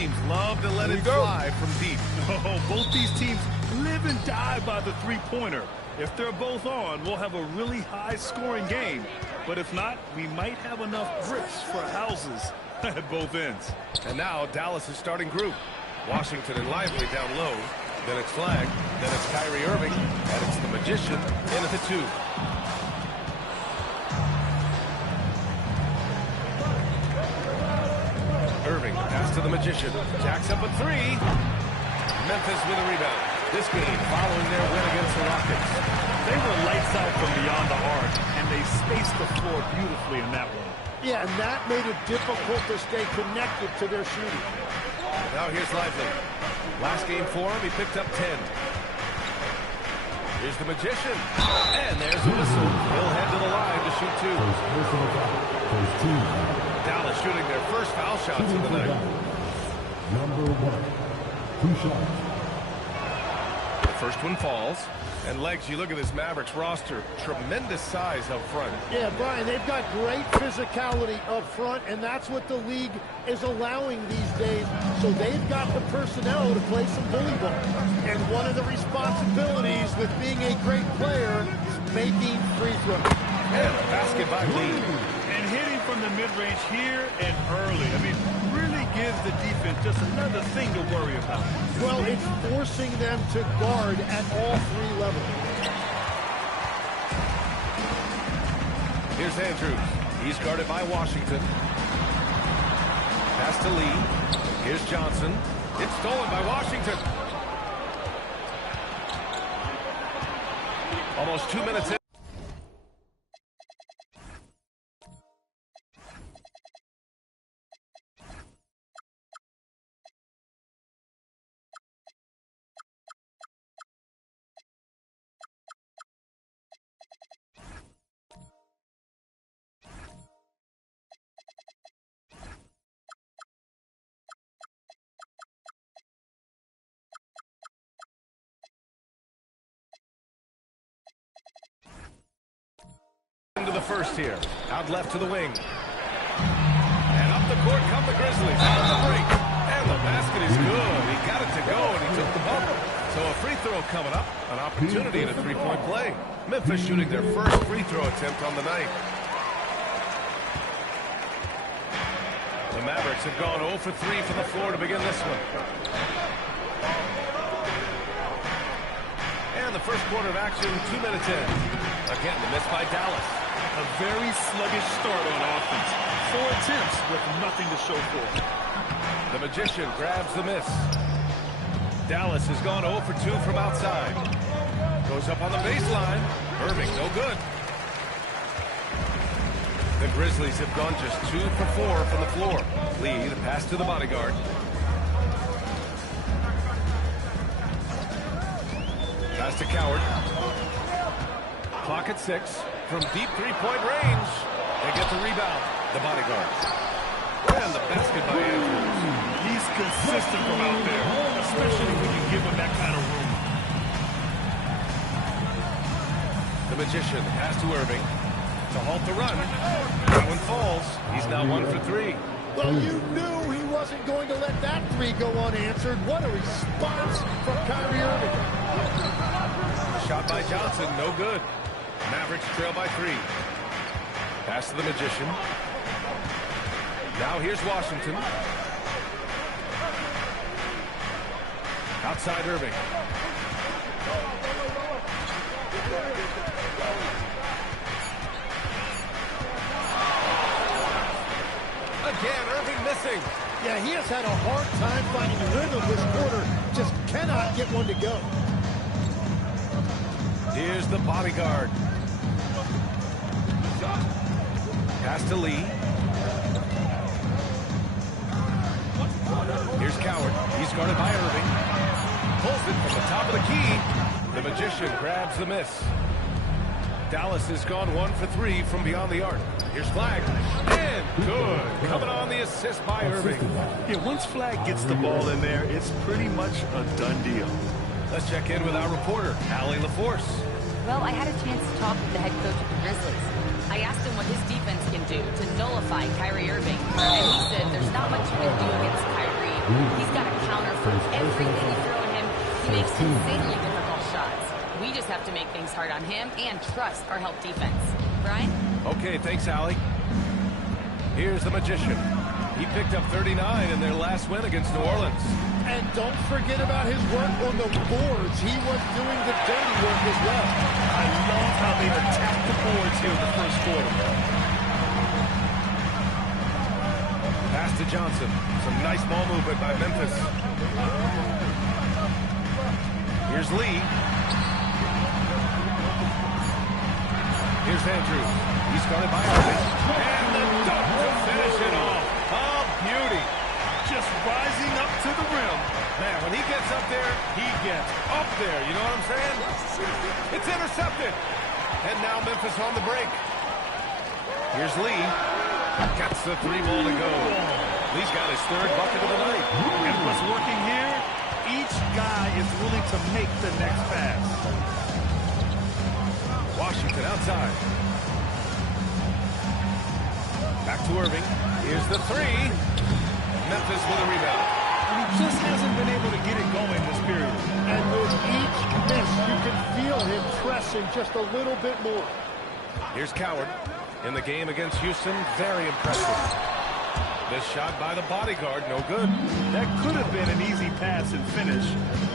teams love to let it fly from deep. Oh, both these teams live and die by the three-pointer. If they're both on, we'll have a really high-scoring game. But if not, we might have enough bricks for houses at both ends. And now Dallas' starting group. Washington and Lively down low. Then it's Flag. Then it's Kyrie Irving. And it's the Magician in at the 2. Irving, pass to the Magician. Jacks up a 3. Memphis with a rebound. This game following their win against the Rockets. They were lights out from beyond the arc, and they spaced the floor beautifully in that one. Yeah, and that made it difficult to stay connected to their shooting. Now here's Lively. Last game for him, he picked up 10. Here's the Magician. And there's a whistle. He'll head to the line to shoot 2. Dallas shooting their first foul shots of the night. Number 1, 2 shots. The first one falls. And Legs, you look at this Mavericks roster, tremendous size up front. Yeah, Brian, they've got great physicality up front, and that's what the league is allowing these days. So they've got the personnel to play some bully ball. And one of the responsibilities with being a great player is making free throws. And a basket by Lee. And hitting from the mid-range here and early. I mean, really gives the defense just another thing to worry about. Well, it's forcing them to guard at all 3 levels. Here's Andrews. He's guarded by Washington. Pass to Lee. Here's Johnson. It's stolen by Washington. Almost 2 minutes in. Into the first here. Out left to the wing. And up the court come the Grizzlies. On the break. And the basket is good. He got it to go, and he took the bump. So a free throw coming up. An opportunity in a three-point play. Memphis shooting their first free throw attempt on the night. The Mavericks have gone 0 for 3 from the floor to begin this one. And the first quarter of action, 2 minutes in. Again, the miss by Dallas. A very sluggish start on offense. 4 attempts with nothing to show for it. The Magician grabs the miss. Dallas has gone 0 for 2 from outside. Goes up on the baseline. Irving, no good. The Grizzlies have gone just 2 for 4 from the floor. Lee, the pass to the bodyguard. Pass to Coward. Clock at 6. From deep three-point range. They get the rebound. The bodyguard. And the basket by Andrews. He's consistent from out there, especially when you give him that kind of room. The Magician pass to Irving to halt the run. That one falls. He's now 1 for 3. Well, you knew he wasn't going to let that 3 go unanswered. What a response from Kyrie Irving. Shot by Johnson, no good. Mavericks trail by 3. Pass to the Magician. Now here's Washington. Outside Irving. Again, Irving missing. Yeah, he has had a hard time finding rhythm this quarter. Just cannot get one to go. Here's the bodyguard. Pass to Lee. Here's Coward. He's guarded by Irving. Pulls it from the top of the key. The Magician grabs the miss. Dallas has gone 1 for 3 from beyond the arc. Here's Flag. And good. Coming on the assist by Irving. Yeah, once Flag gets the ball in there, it's pretty much a done deal. Let's check in with our reporter, Allie LaForce. Well, I had a chance to talk with the head coach of the Grizzlies. I asked him what his defense can do to nullify Kyrie Irving. And he said there's not much you can do against Kyrie He's got a counter for everything you throw at him. He makes insanely difficult shots. We just have to make things hard on him and trust our help defense. Brian? Okay, thanks, Allie. Here's the Magician. He picked up 39 in their last win against New Orleans. And don't forget about his work on the boards. He was doing the dirty work as well. I love how they've attacked the boards here in the first quarter. Pass to Johnson. Some nice ball movement by Memphis. Here's Lee. Here's Andrews. He's guarded by Irving. And the dunk to finish it off. Oh, beauty. Just rising up to the rim. Man, when he gets up there, he gets up there. You know what I'm saying? It's intercepted. And now Memphis on the break. Here's Lee. Gets the three ball to go. Lee's got his third bucket of the night. And what's working here, each guy is willing to make the next pass. Washington outside. Back to Irving. Here's the three. Memphis with a rebound. And he just hasn't been able to get it going this period. And with each miss, you can feel him pressing just a little bit more. Here's Coward. In the game against Houston, very impressive. This shot by the bodyguard, no good. That could have been an easy pass and finish.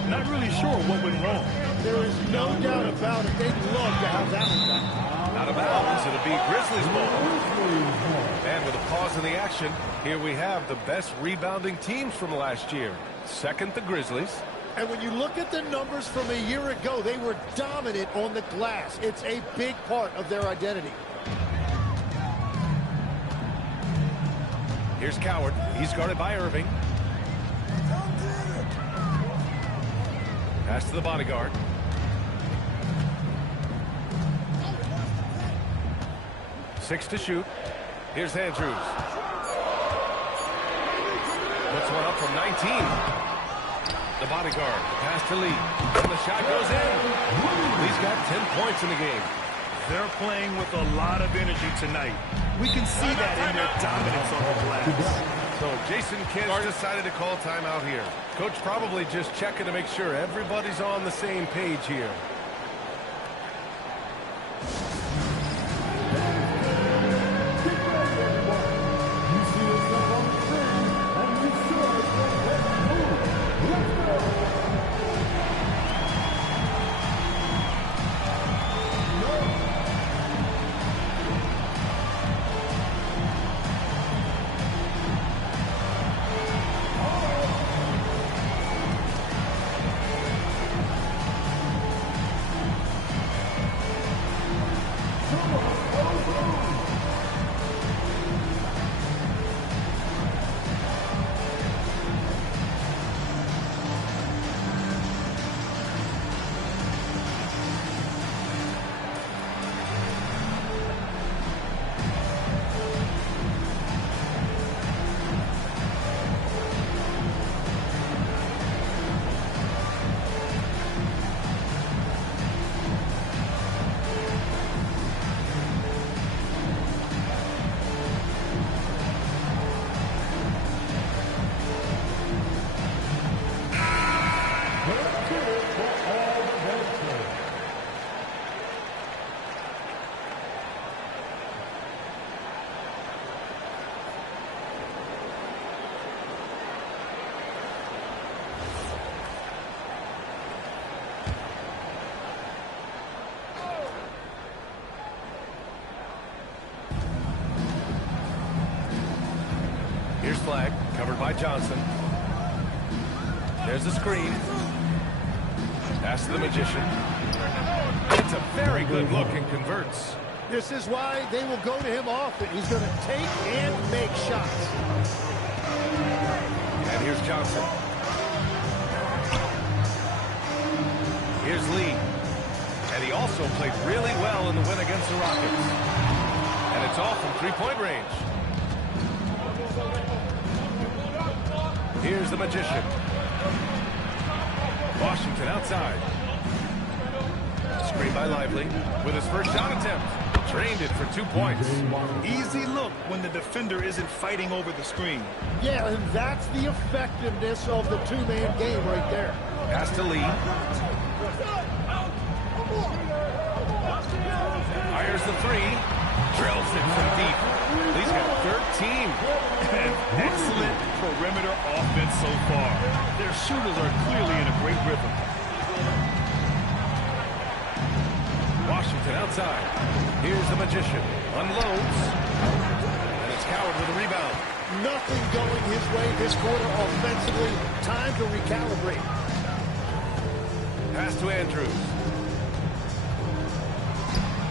Not really sure what went wrong. There is no doubt about it. They'd love to have that one back. Out of bounds, it'll be Grizzlies ball. And with a pause in the action, here we have the best rebounding teams from last year. Second, the Grizzlies. And when you look at the numbers from a year ago, they were dominant on the glass. It's a big part of their identity. Here's Coward. He's guarded by Irving. Pass to the bodyguard. Six to shoot. Here's Andrews. Puts one up from 19. The bodyguard. Pass to Lee. And the shot goes in. Lee's got 10 points in the game. They're playing with a lot of energy tonight. We can see that in their dominance on the glass. So Jason Kidd decided to call timeout here. Coach probably just checking to make sure everybody's on the same page here. Here's Flag, covered by Johnson. There's the screen. Pass to the Magician. It's a very good look and converts. This is why they will go to him often. He's going to take and make shots. And here's Johnson. Here's Lee. And he also played really well in the win against the Rockets. And it's all from three-point range. Here's the Magician. Washington outside. Screen by Lively with his first shot attempt. Drained it for 2 points. Easy look when the defender isn't fighting over the screen. Yeah, and that's the effectiveness of the two-man game right there. Pass to Lee. Fires the three. Drills it from deep. Lee's got 13. Excellent perimeter offense so far. Their shooters are clearly in a great rhythm. Washington outside. Here's the Magician. Unloads. And it's Coward with a rebound. Nothing going his way this quarter offensively. Time to recalibrate. Pass to Andrews.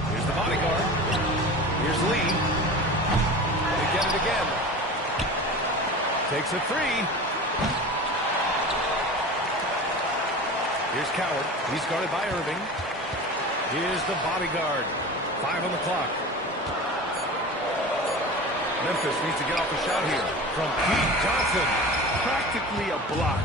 Here's the bodyguard. Here's Lee. They get it again. Takes a three. Here's Coward. He's guarded by Irving. Here's the bodyguard. 5 on the clock. Memphis needs to get off the shot here from Pete Johnson. Practically a block.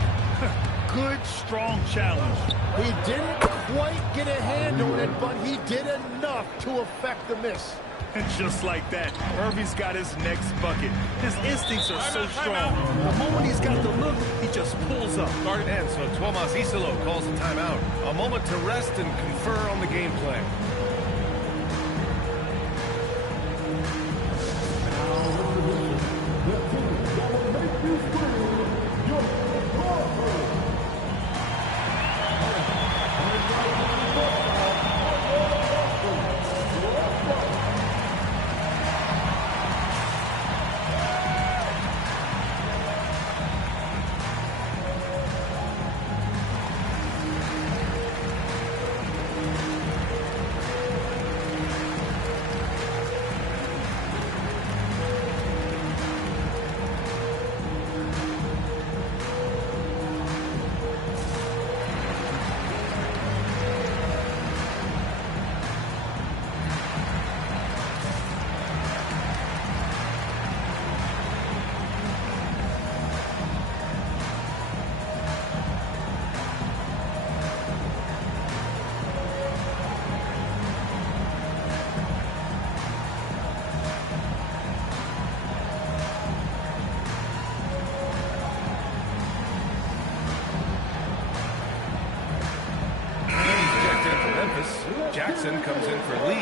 Good, strong challenge. He didn't quite get a hand on it, but he did enough to affect the miss. And just like that, Irving's got his next bucket. His instincts are so strong. The moment he's got the look, he just pulls up. And so Tuomas Isalo calls a timeout. A moment to rest and confer on the game plan. Jackson comes in for Lee.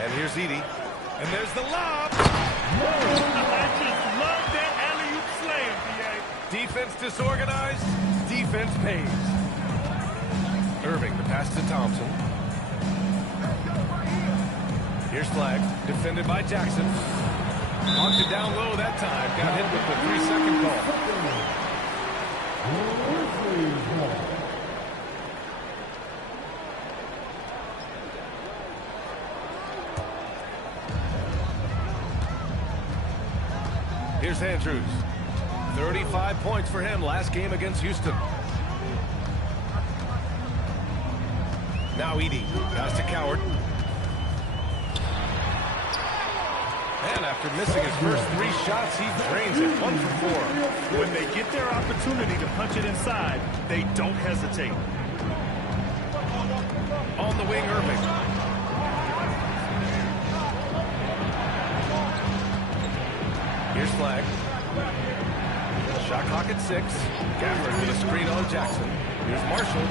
And here's Edey. And there's the lob. I just love that alley-oop slam, B.A. Defense disorganized. Defense pays. Irving, the pass to Thompson. Here's Flag. Defended by Jackson. Knocked it down low that time. Got hit with the 3-second call. Here's Andrews. 35 points for him last game against Houston. Now Edey. Pass to Coward. And after missing his first 3 shots, he drains it. 1 for 4. When they get their opportunity to punch it inside, they don't hesitate. On the wing, Irving. Here's Flag. Shot clock at 6. Gafford with a screen on Jackson. Here's Marshall.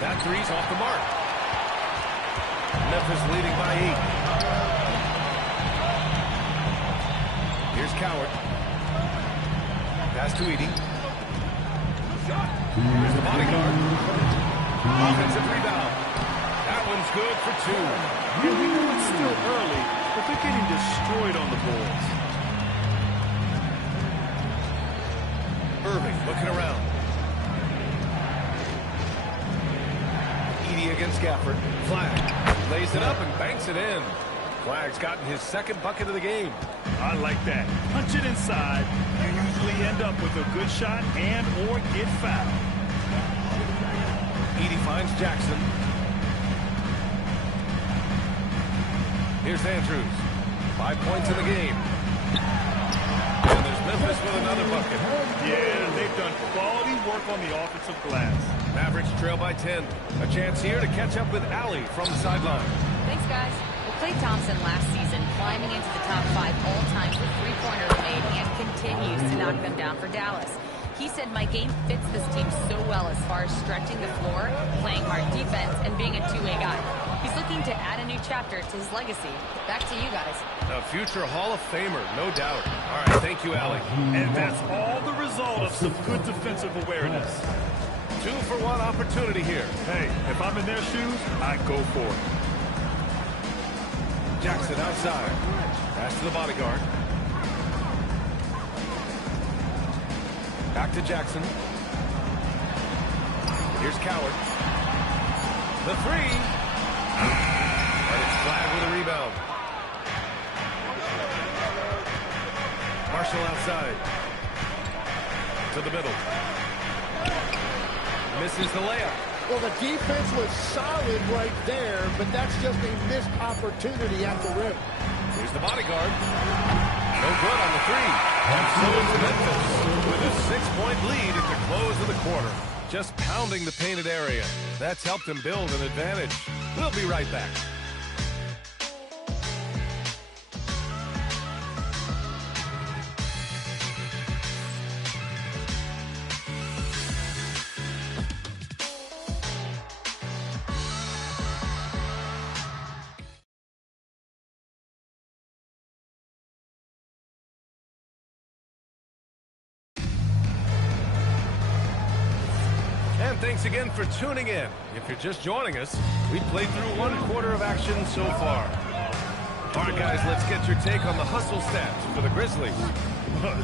That three's off the mark. Memphis leading by 8. Here's Coward. Pass to Edey. Here's the bodyguard. Offensive rebound. That one's good for 2. Yeah, we know it's still early, but they're getting destroyed on the boards. Irving looking around. Edey against Gafford. Flag lays it up and banks it in. Flag's gotten his 2nd bucket of the game. I like that. Punch it inside. You usually end up with a good shot and or get fouled. Edey finds Jackson. Here's Andrews. 5 points in the game. And there's Memphis with another bucket. Yeah, they've done quality work on the offensive glass. Mavericks trail by 10. A chance here to catch up with Allie from the sideline. Thanks, guys. Well, Klay Thompson last season climbing into the top 5 all time for three-pointers made and continues to knock them down for Dallas. He said, my game fits this team so well as far as stretching the floor, playing hard defense, and being a two-way guy. He's looking to add a new chapter to his legacy. Back to you guys. A future Hall of Famer, no doubt. All right, thank you, Allie. And that's all the result of some good defensive awareness. 2-for-1 opportunity here. Hey, if I'm in their shoes, I'd go for it. Jackson outside. Pass to the bodyguard. Back to Jackson. Here's Coward. The three. And it's flagged with a rebound. Marshall outside. To the middle. Misses the layup. Well, the defense was solid right there, but that's just a missed opportunity at the rim. Here's the bodyguard. No good on the three. And so is Memphis with a 6-point lead at the close of the quarter. Just pounding the painted area. That's helped them build an advantage. We'll be right back. And thanks again for tuning in. If you're just joining us, we played through 1 quarter of action so far. All right, guys, let's get your take on the hustle stats for the Grizzlies.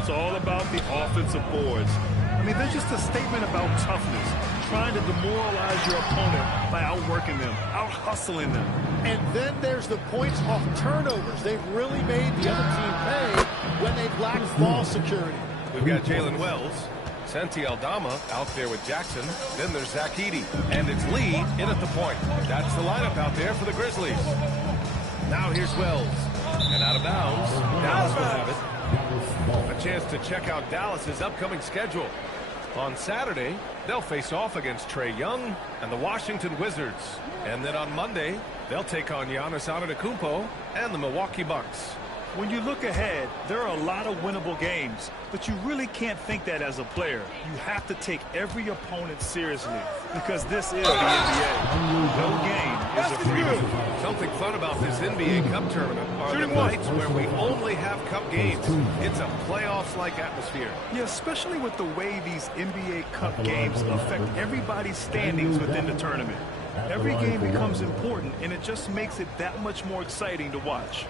It's all about the offensive boards. I mean, they're just a statement about toughness, trying to demoralize your opponent by outworking them, out-hustling them. And then there's the points off turnovers. They've really made the other team pay when they've lacked ball security. We've got Jalen Wells, Santi Aldama out there with Jackson. Then there's Zach Edey. And it's Lee in at the point. That's the lineup out there for the Grizzlies. Now here's Wells. And out of bounds. Dallas will have it. A chance to check out Dallas's upcoming schedule. On Saturday, they'll face off against Trae Young and the Washington Wizards. And then on Monday, they'll take on Giannis Antetokounmpo and the Milwaukee Bucks. When you look ahead, there are a lot of winnable games, but you really can't think that as a player. You have to take every opponent seriously because this is the NBA. No game is a free game. Something fun about this NBA Cup tournament are the nights where we only have Cup games. It's a playoffs-like atmosphere. Yeah, especially with the way these NBA Cup games affect everybody's standings within the tournament. Every game becomes important, and it just makes it that much more exciting to watch.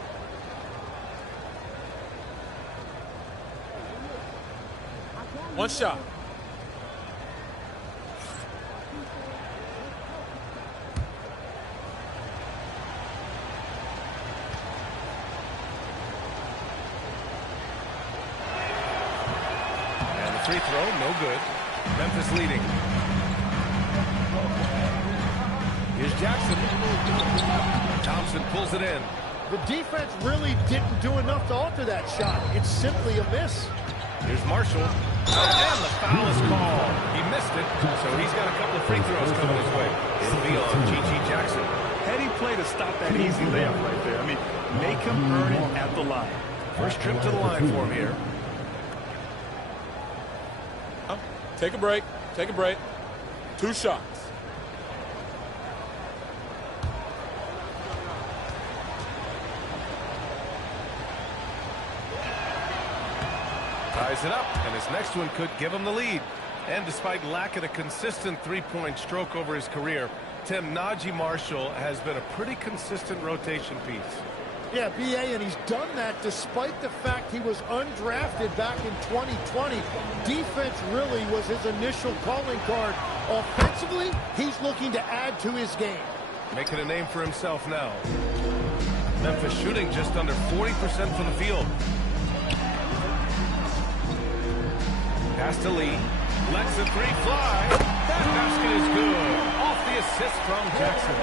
One shot. And the free throw, no good. Memphis leading. Here's Jackson. Thompson pulls it in. The defense really didn't do enough to alter that shot. It's simply a miss. Here's Marshall. And the foul is called. He missed it, so he's got a couple of free throws coming his way. It'll be on G.G. Jackson. Heady play to stop that easy layup right there. I mean, make him earn it at the line. First trip to the line for him here. Take a break. Take a break. 2 shots. Ties it up, and his next one could give him the lead. And despite lacking a consistent three-point stroke over his career, Tim, Najee Marshall has been a pretty consistent rotation piece. Yeah, B.A., and he's done that despite the fact he was undrafted back in 2020. Defense really was his initial calling card. Offensively, he's looking to add to his game. Making a name for himself now. Memphis shooting just under 40% from the field. Pass to Lee. Lets the three fly. That basket is good. Off the assist from Jackson.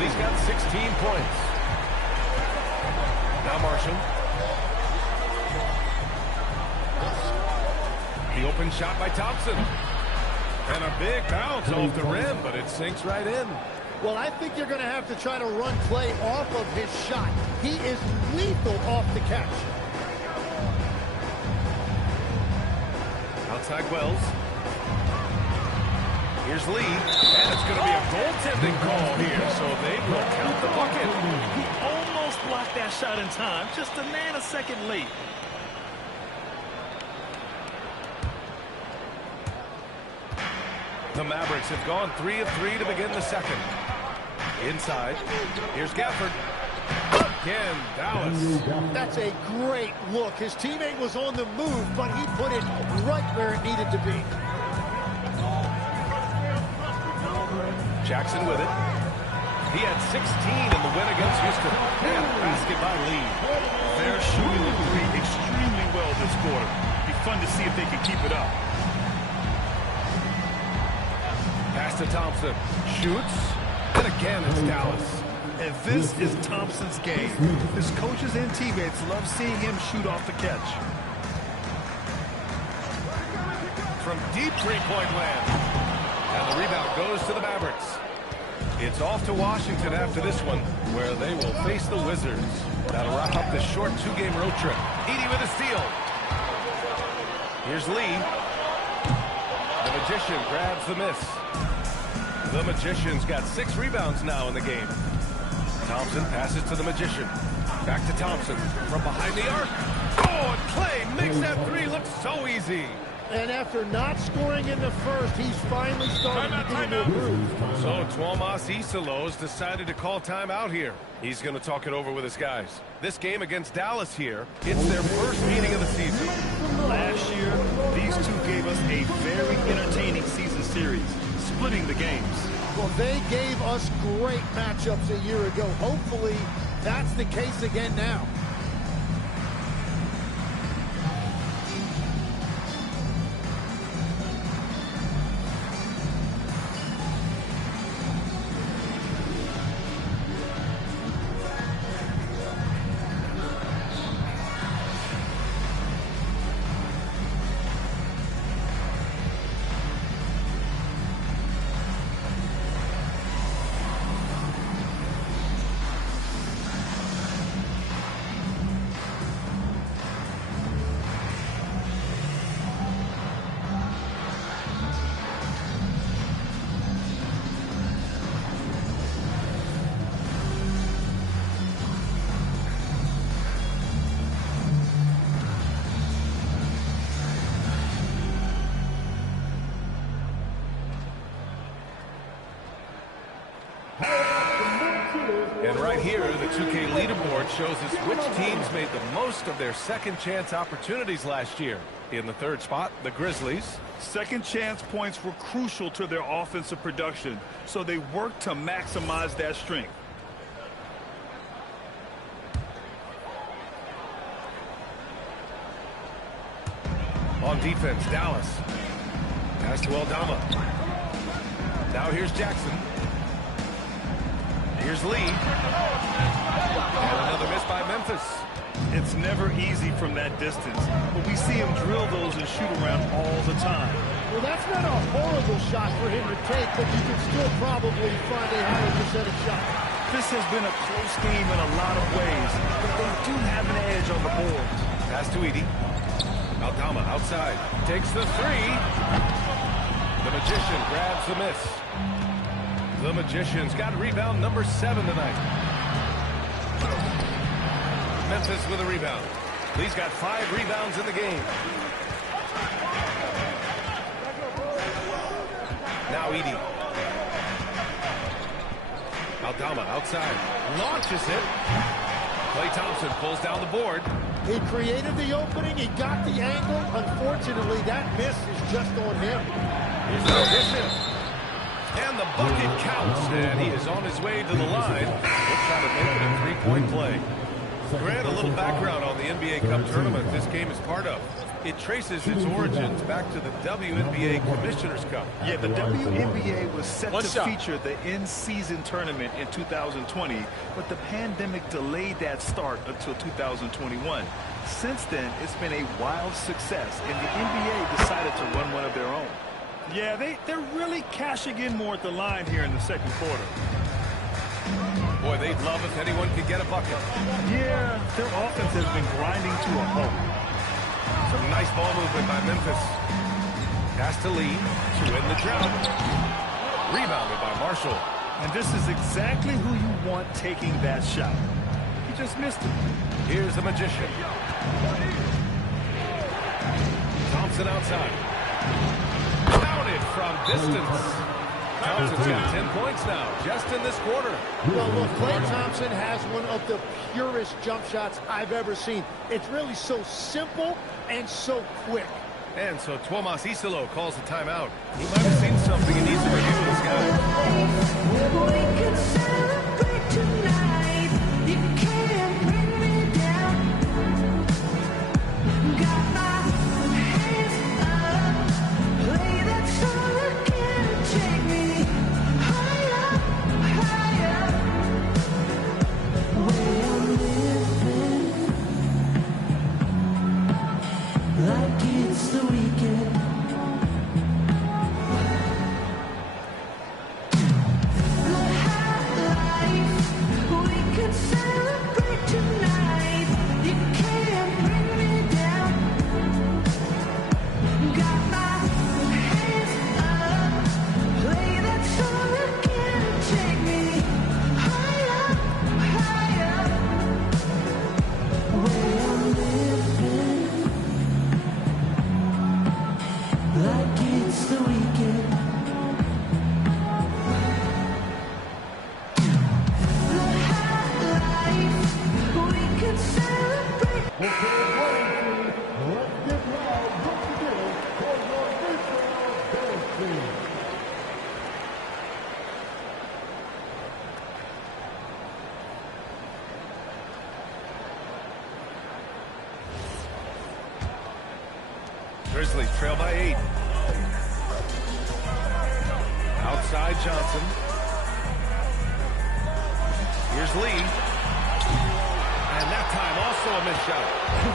He's got 16 points. Now Marshall. The open shot by Thompson. And a big bounce off the rim, but it sinks right in. Well, I think you're going to have to try to run Klay off of his shot. He is lethal off the catch. Outside Wells. Here's Lee, and it's going to be a goaltending call here, so they will count the bucket. He almost blocked that shot in time, just a nanosecond late. The Mavericks have gone 3 of 3 to begin the second. Inside, here's Gafford. Again, Dallas. That's a great look. His teammate was on the move, but he put it right where it needed to be. Jackson with it. He had 16 in the win against Houston. And basket by Lee. They're shooting the three extremely well this quarter. Be fun to see if they can keep it up. Pass to Thompson. Shoots. And again, it's Dallas. And this is Thompson's game. His coaches and teammates love seeing him shoot off the catch. From deep three-point land. And the rebound goes to the Mavericks. It's off to Washington after this one, where they will face the Wizards. That'll wrap up this short 2-game road trip. Edey with a steal. Here's Lee. The Magician grabs the miss. The Magician's got 6 rebounds now in the game. Thompson passes to the Magician. Back to Thompson from behind the arc. Oh, and Klay makes that 3 look so easy. And after not scoring in the first, he's finally starting to get into a groove. So Tuomas Isalos decided to call timeout here. He's going to talk it over with his guys. This game against Dallas here, it's their first meeting of the season. Last year, these two gave us a very entertaining season series, splitting the games. Well, they gave us great matchups a year ago. Hopefully, that's the case again now. And right here, the 2K leaderboard shows us which teams made the most of their second chance opportunities last year. In the third spot, the Grizzlies. Second chance points were crucial to their offensive production, so they worked to maximize that strength. On defense, Dallas. Pass to Aldama. Now here's Jackson. Here's Lee. And another miss by Memphis. It's never easy from that distance, but we see him drill those and shoot around all the time. Well, that's not a horrible shot for him to take, but you can still probably find a higher percentage shot. This has been a close game in a lot of ways, but they do have an edge on the board. Pass to Edey. Aldama outside. Takes the 3. The Magician grabs the miss. The Magician's got rebound number 7 tonight. Memphis with a rebound. Lee's got 5 rebounds in the game. Now Edey. Aldama outside. Launches it. Klay Thompson pulls down the board. He created the opening. He got the angle. Unfortunately, that miss is just on him. Here's the addition. And the bucket counts. And he is on his way to the line. He'll try to make it a 3-point play. Grant, a little background on the NBA Cup tournament this game is part of. It traces its origins back to the WNBA Commissioner's Cup. Yeah, the WNBA was set One to shot. feature the in-season tournament in 2020, but the pandemic delayed that start until 2021. Since then, it's been a wild success, and the NBA decided to run one of their own. Yeah, they're really cashing in more at the line here in the second quarter. Boy, they'd love if anyone could get a bucket. Yeah, their offense has been grinding to a halt. Some nice ball movement by Memphis. Pass to Lee to win the drought. Rebounded by Marshall. And this is exactly who you want taking that shot. He just missed it. Here's the Magician. Thompson outside. Counted from distance. Thompson's got 10 points now, just in this quarter. Well, look, Klay Thompson has one of the purest jump shots I've ever seen. It's really so simple and so quick. And so Tuomas Isalo calls a timeout. He might have seen something and needs to review with his guys. We could celebrate tonight. You can't bring me down. Got my hands up. Play that song again. Take me higher, higher. Where I'm living like it's the weekend. Grizzlies trail by 8. Outside Johnson. Here's Lee. And that time also a missed shot.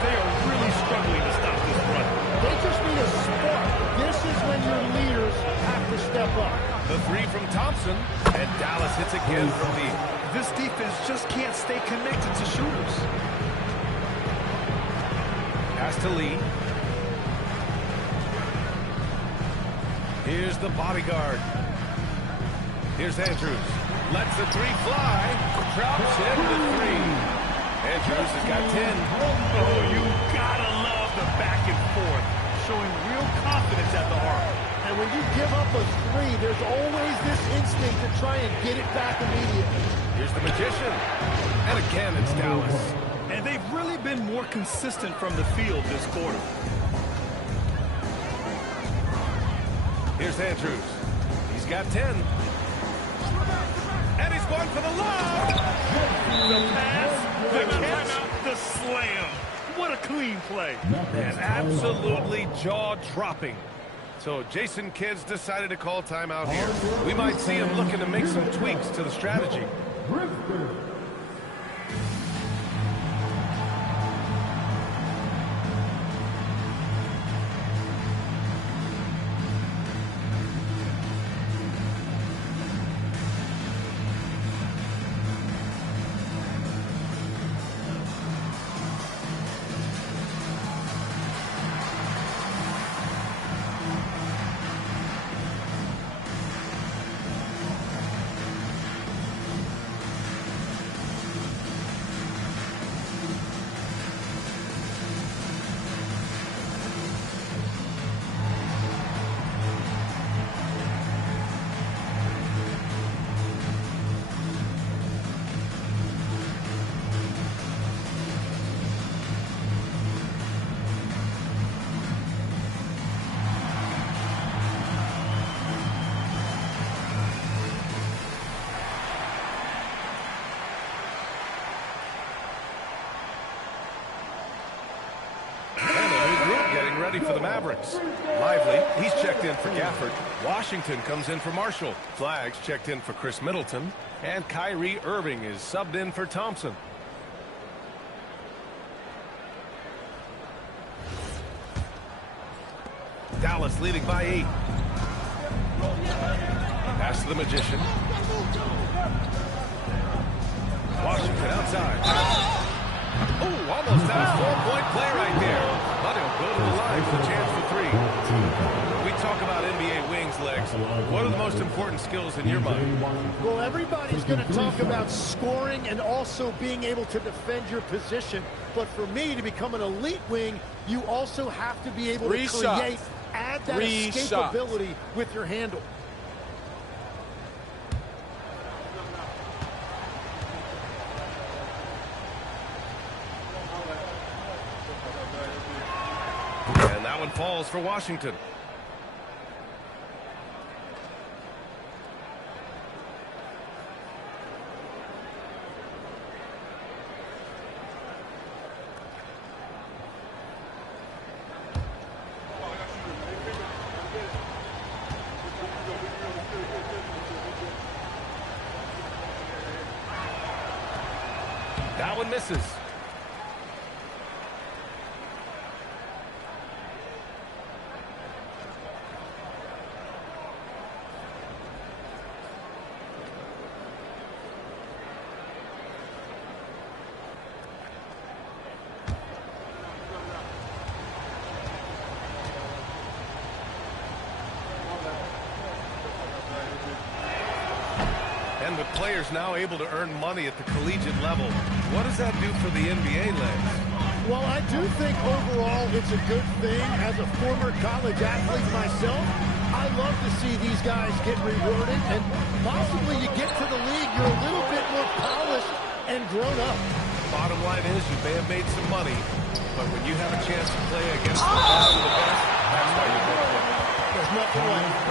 They are really struggling to stop this run. They just need a spark. This is when your leaders have to step up. The three from Thompson. And Dallas hits again from deep. This defense just can't stay connected to shooters. Pass to Lee. Here's the bodyguard. Here's Andrews. Lets the three fly. Drops in the three. Andrews has got 10. Oh, you gotta love the back and forth. Showing real confidence at the arc. And when you give up a three, there's always this instinct to try and get it back immediately. Here's the Magician. And again, it's Dallas. And they've really been more consistent from the field this quarter. Here's Andrews. He's got 10. And he's going for the lob. The pass, the catch, the slam. What a clean play. And absolutely jaw-dropping. So Jason Kidd decided to call timeout here. We might see him looking to make some tweaks to the strategy. ready for the Mavericks. Lively, he's checked in for Gafford. Washington comes in for Marshall. Flags checked in for Chris Middleton. And Kyrie Irving is subbed in for Thompson. Dallas leading by 8. Pass to the Magician. Washington outside. Oh, almost had a 4-point play right there. But he'll go to the line with a chance for 3. When we talk about NBA wings, Legs, what are the most important skills in your mind? Well, everybody's going to talk about scoring and also being able to defend your position. But for me, to become an elite wing, you also have to be able to create, add that escapability with your handle. And that one falls for Washington. That one misses. And with players now able to earn money at the collegiate level, what does that do for the NBA, Legs? Well, I do think overall it's a good thing. As a former college athlete myself, I love to see these guys get rewarded, and possibly you get to the league, you're a little bit more polished and grown up. Bottom line is you may have made some money, but when you have a chance to play against the best of the best, that's why you're going to play. There's nothing like it.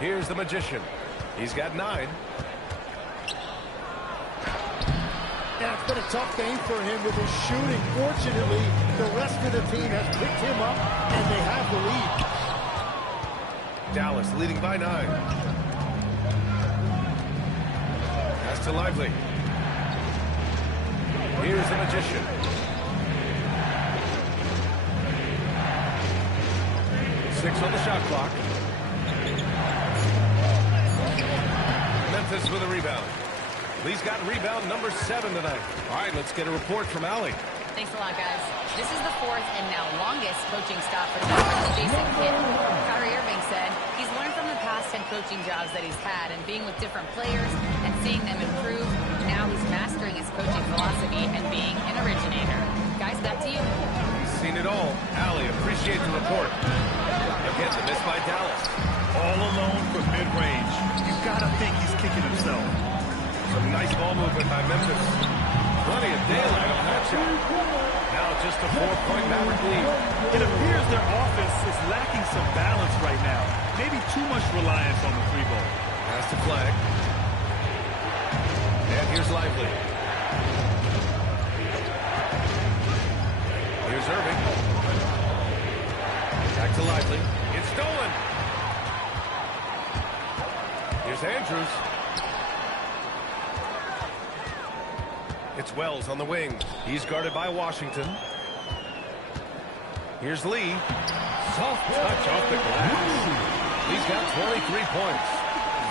Here's the Magician. He's got 9. Yeah, it's been a tough game for him with his shooting. Fortunately, the rest of the team has picked him up, and they have the lead. Dallas leading by 9. Pass to Lively. Here's the Magician. Six on the shot clock. Memphis with a rebound. Lee's got rebound number 7 tonight. All right, let's get a report from Allie. Thanks a lot, guys. This is the 4th and now longest coaching stop for Coach Jason Kidd. Kyrie Irving said he's learned from the past 10 coaching jobs that he's had, and being with different players and seeing them improve, now he's mastering his coaching philosophy and being an originator. Guys, back to you. He's seen it all. Allie, appreciate the report. Again, the miss by Dallas. All alone from mid-range. You gotta think he's kicking himself. Some nice ball movement by Memphis. Plenty of daylight on that shot. Now just a 4-point Maverick lead. It appears their offense is lacking some balance right now. Maybe too much reliance on the 3-ball. Pass to Flag. And here's Lively. Here's Irving. Back to Lively. It's stolen. Here's Andrews. It's Wells on the wing. He's guarded by Washington. Here's Lee. Soft touch off the glass. He's got 23 points.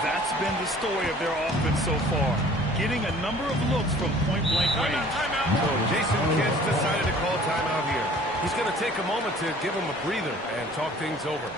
That's been the story of their offense so far. Getting a number of looks from point-blank range. So Jason Kidd's decided to call timeout here. He's going to take a moment to give him a breather and talk things over.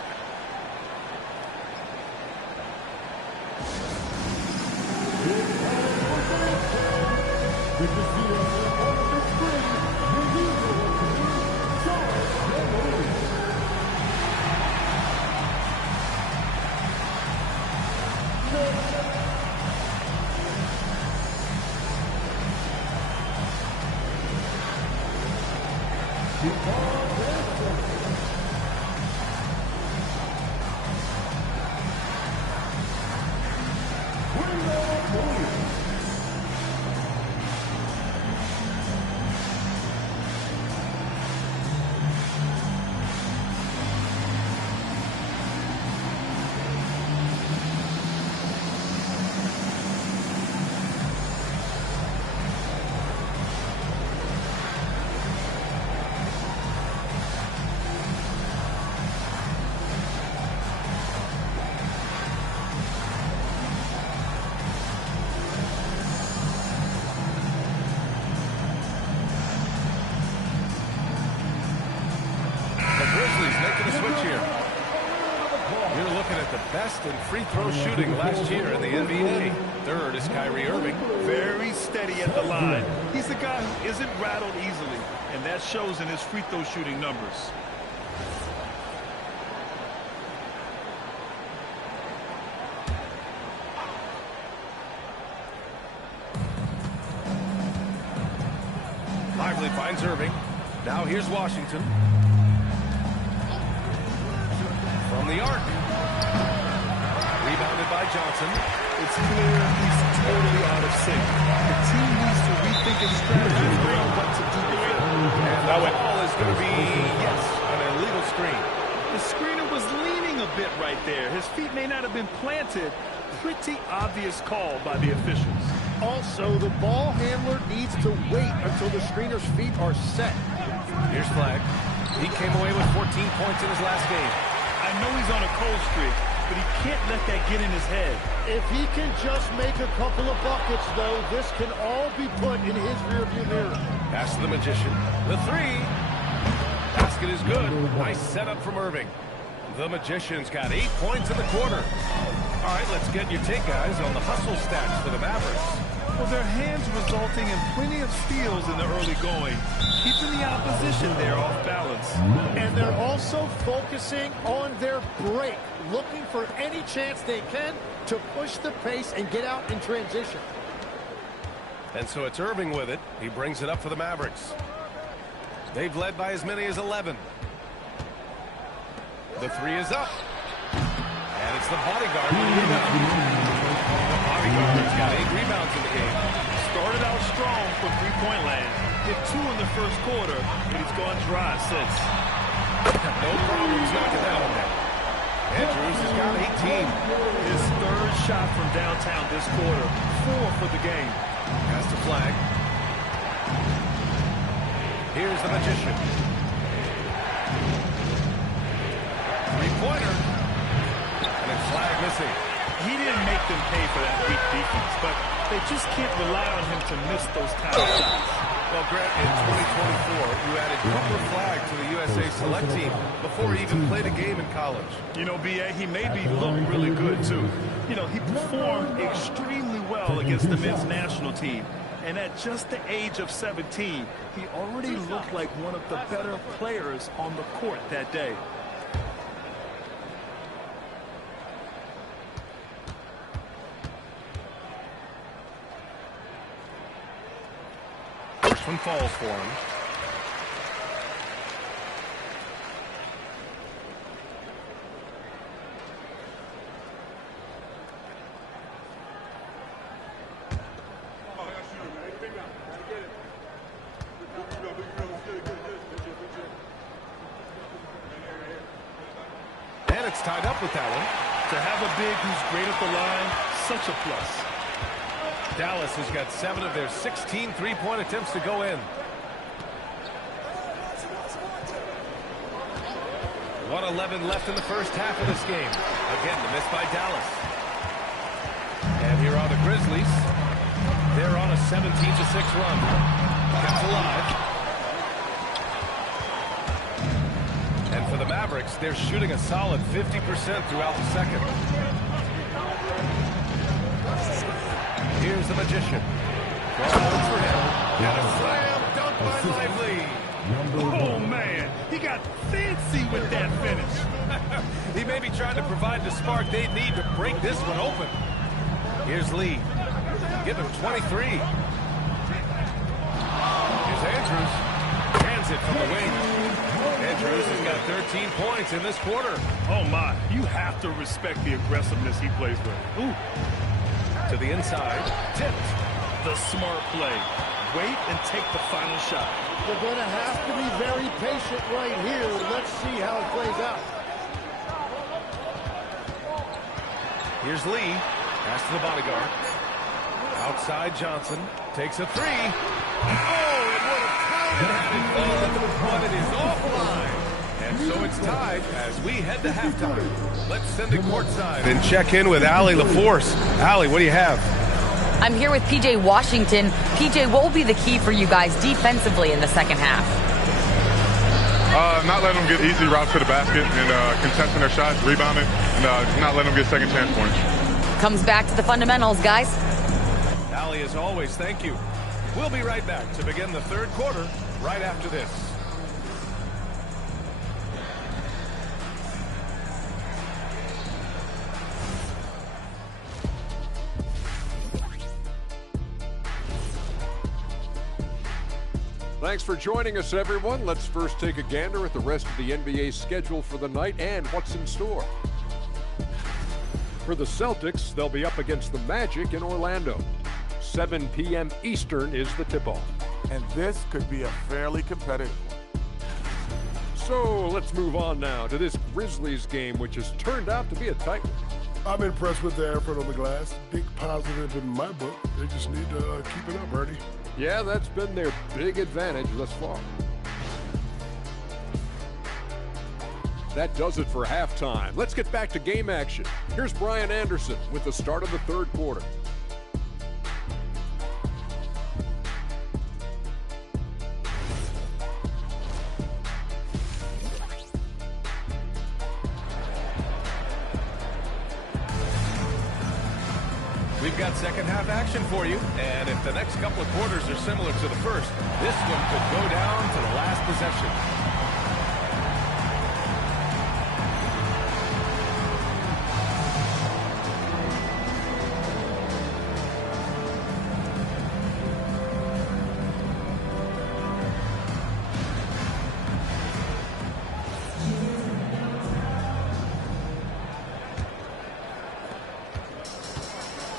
The switch here. You're looking at the best in free throw shooting last year in the NBA. Third is Kyrie Irving. Very steady at the line. He's a guy who isn't rattled easily, and that shows in his free throw shooting numbers. Lively finds Irving. Now here's Washington. From the arc. Rebounded by Johnson. It's clear he's totally out of sync. The team needs to rethink its strategy on what to do with it. And the ball is going to be, yes, an illegal screen. The screener was leaning a bit right there. His feet may not have been planted. Pretty obvious call by the officials. Also, the ball handler needs to wait until the screener's feet are set. Here's Flag. He came away with 14 points in his last game. I know he's on a cold streak, but he can't let that get in his head. If he can just make a couple of buckets, though, this can all be put in his rearview mirror. Pass to the Magician. The three. Basket is good. Nice setup from Irving. The Magician's got 8 points in the quarter. All right, let's get your take, guys, on the hustle stats for the Mavericks. Well, their hands resulting in plenty of steals in the early going, keeping the opposition there off balance. And they're also focusing on their break, looking for any chance they can to push the pace and get out in transition. And so it's Irving with it. He brings it up for the Mavericks. They've led by as many as 11. The three is up. And it's the bodyguard. The bodyguard's got 8 rebounds in the game. Started out strong from three-point land. Hit 2 in the first quarter, but he's gone dry since. No problems knocking that one down. Andrews has got 18. His third shot from downtown this quarter. 4 for the game. Pass to Flag. Here's the Magician. Three-pointer. And it's Flag missing. He didn't make them pay for that weak defense, but they just can't rely on him to miss those type of shots. Well, Grant, in 2024, you added Cooper Flag to the USA Select team before he even played a game in college. You know, B.A., he maybe looked really good, too. You know, he performed extremely well against the men's national team. And at just the age of 17, he already looked like one of the better players on the court that day. First one falls for him. And it's tied up with that one. To have a big who's great at the line, such a plus. Dallas has got 7 of their 16 three-point attempts to go in. 1:11 left in the first half of this game. Again, the miss by Dallas. And here are the Grizzlies. They're on a 17-6 run. Kept alive. And for the Mavericks, they're shooting a solid 50% throughout the second. Here's the Magician. Cross for him. And a slam dunk by Lively. Oh, man. He got fancy with that finish. He may be trying to provide the spark they need to break this one open. Here's Lee. Give him 23. Here's Andrews. Hands it from the wing. Andrews has got 13 points in this quarter. Oh, my. You have to respect the aggressiveness he plays with. Ooh. To the inside. Tipped. The smart play. Wait and take the final shot. They're going to have to be very patient right here. Let's see how it plays out. Here's Lee. Pass to the bodyguard. Outside Johnson. Takes a three. Oh, it would have counted had it fallen, but it is offline. And so it's tied as we head to halftime. Let's send it courtside and check in with Allie LaForce. Allie, what do you have? I'm here with P.J. Washington. P.J., what will be the key for you guys defensively in the second half? Not letting them get easy routes to the basket and contesting their shots, rebounding, and not letting them get second chance points. Comes back to the fundamentals, guys. Allie, as always, thank you. We'll be right back to begin the third quarter right after this. Thanks for joining us, everyone. Let's first take a gander at the rest of the NBA schedule for the night and what's in store. For the Celtics, they'll be up against the Magic in Orlando. 7 p.m. Eastern is the tip-off. And this could be a fairly competitive one. So let's move on now to this Grizzlies game, which has turned out to be a tight one. I'm impressed with the effort on the glass. Big positive in my book. They just need to keep it up, Ernie. Yeah, that's been their big advantage thus far. That does it for halftime. Let's get back to game action. Here's Brian Anderson with the start of the third quarter. We've got second half action for you, and if the next couple of quarters are similar to the first, this one could go down to the last possession.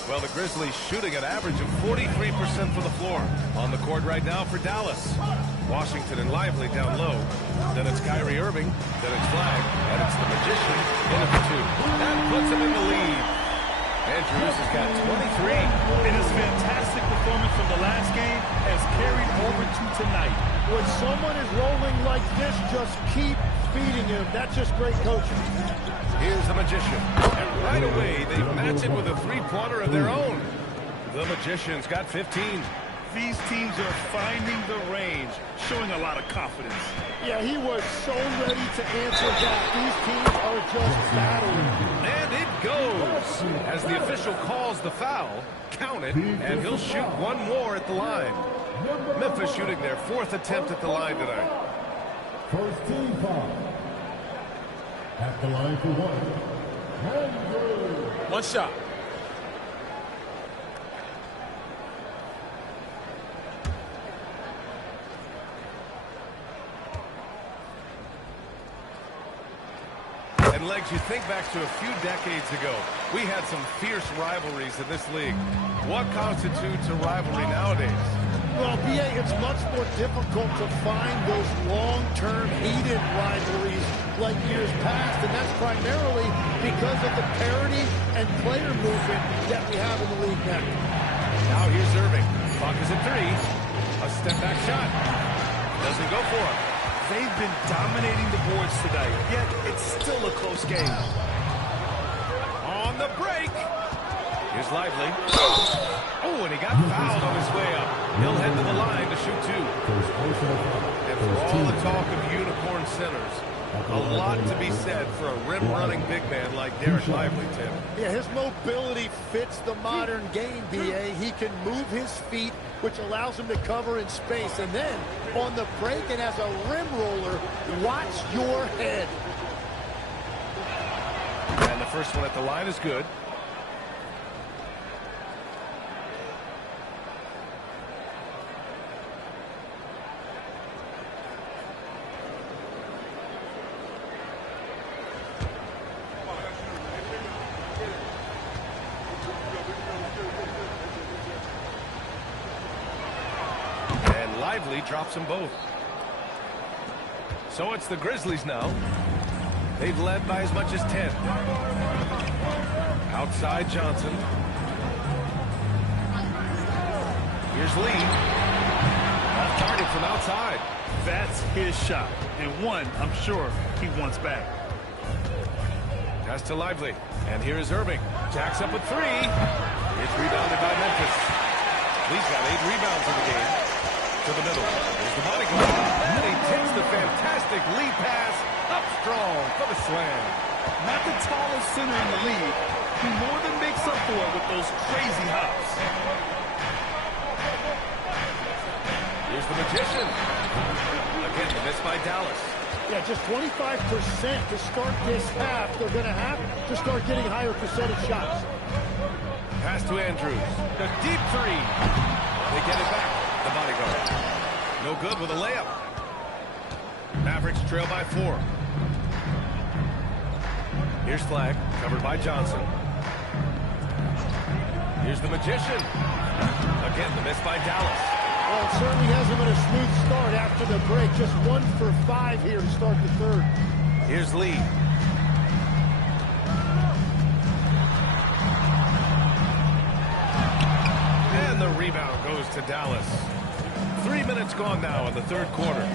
Well, the Grizzlies shooting an average of 43% from the floor. On the court right now for Dallas. Washington and Lively down low. Then it's Kyrie Irving. Then it's Flag. And it's the Magician in at the 2. That puts him in the lead. Andrews has got 23. And his fantastic performance from the last game has carried over to tonight. When someone is rolling like this, just keep feeding him. That's just great coaching. Here's the Magician. And right away, they match it with a three-pointer of their own. The Magician's got 15. These teams are finding the range, showing a lot of confidence. Yeah, he was so ready to answer that. These teams are just battling. And it goes. As the official calls the foul, count it, and he'll shoot one more at the line. Memphis shooting their fourth attempt at the line tonight. First team foul. At the line for one. One shot. And Legs, you think back to a few decades ago, we had some fierce rivalries in this league. What constitutes a rivalry nowadays? Well, B.A., it's much more difficult to find those long-term heated rivalries like years past, and that's primarily because of the parity and player movement that we have in the league now. Now here's Irving. Clock is at 3. A step-back shot. Doesn't go for him. They've been dominating the boards tonight, yet it's still a close game. On the break. Here's Lively. Oh, and he got fouled on his way up. He'll head to the line to shoot 2. And for all the talk of unicorn centers, a lot to be said for a rim-running big man like Derek Lively, Tim. Yeah, his mobility fits the modern game, B.A. He can move his feet, which allows him to cover in space. And then, on the break and as a rim roller, watch your head. And the first one at the line is good. Lively drops them both. So it's the Grizzlies now. They've led by as much as 10. Outside Johnson. Here's Lee. Off target from outside. That's his shot, and one I'm sure he wants back. Pass to Lively. And here is Irving. Jacks up with 3. It's rebounded by Memphis. Lee's got 8 rebounds in the game. To the middle. There's the body goal. And he takes the fantastic Fantastic lead pass. Up strong for the slam. Not the tallest center in the league. He more than makes up for it with those crazy hops. Here's the magician. Again, the miss by Dallas. Yeah, just 25% to start this half. They're going to have to start getting higher percentage shots. Pass to Andrews. The deep three. They get it back. The bodyguard. No good with a layup. Mavericks trail by 4. Here's Flag, covered by Johnson. Here's the magician. Again, the miss by Dallas. Well, it certainly hasn't been a smooth start after the break. Just 1 for 5 here to start the third. Here's Lee. And the rebound goes to Dallas. 3 minutes gone now in the third quarter.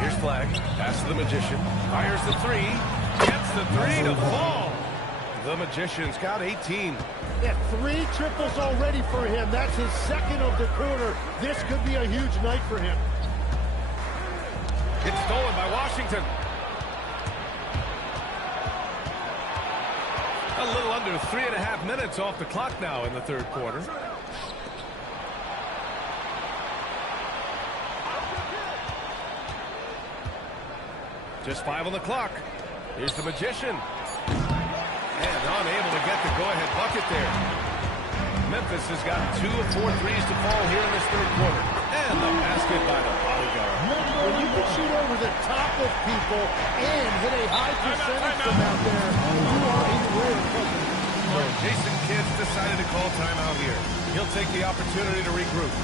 Here's Flag. Pass to the magician. Fires the three. Gets the three to fall. The magician's got 18. Yeah, 3 triples already for him. That's his second of the quarter. This could be a huge night for him. It's stolen by Washington. A little under 3.5 minutes off the clock now in the third quarter. Just 5 on the clock. Here's the magician. And unable to get the go-ahead bucket there. Memphis has got 2 of 4 threes to fall here in this third quarter. And the basket by the bodyguard. When you can shoot over the top of people and hit a high percentage from out there, you are in rare company. Well, Jason Kidd decided to call timeout here. He'll take the opportunity to regroup.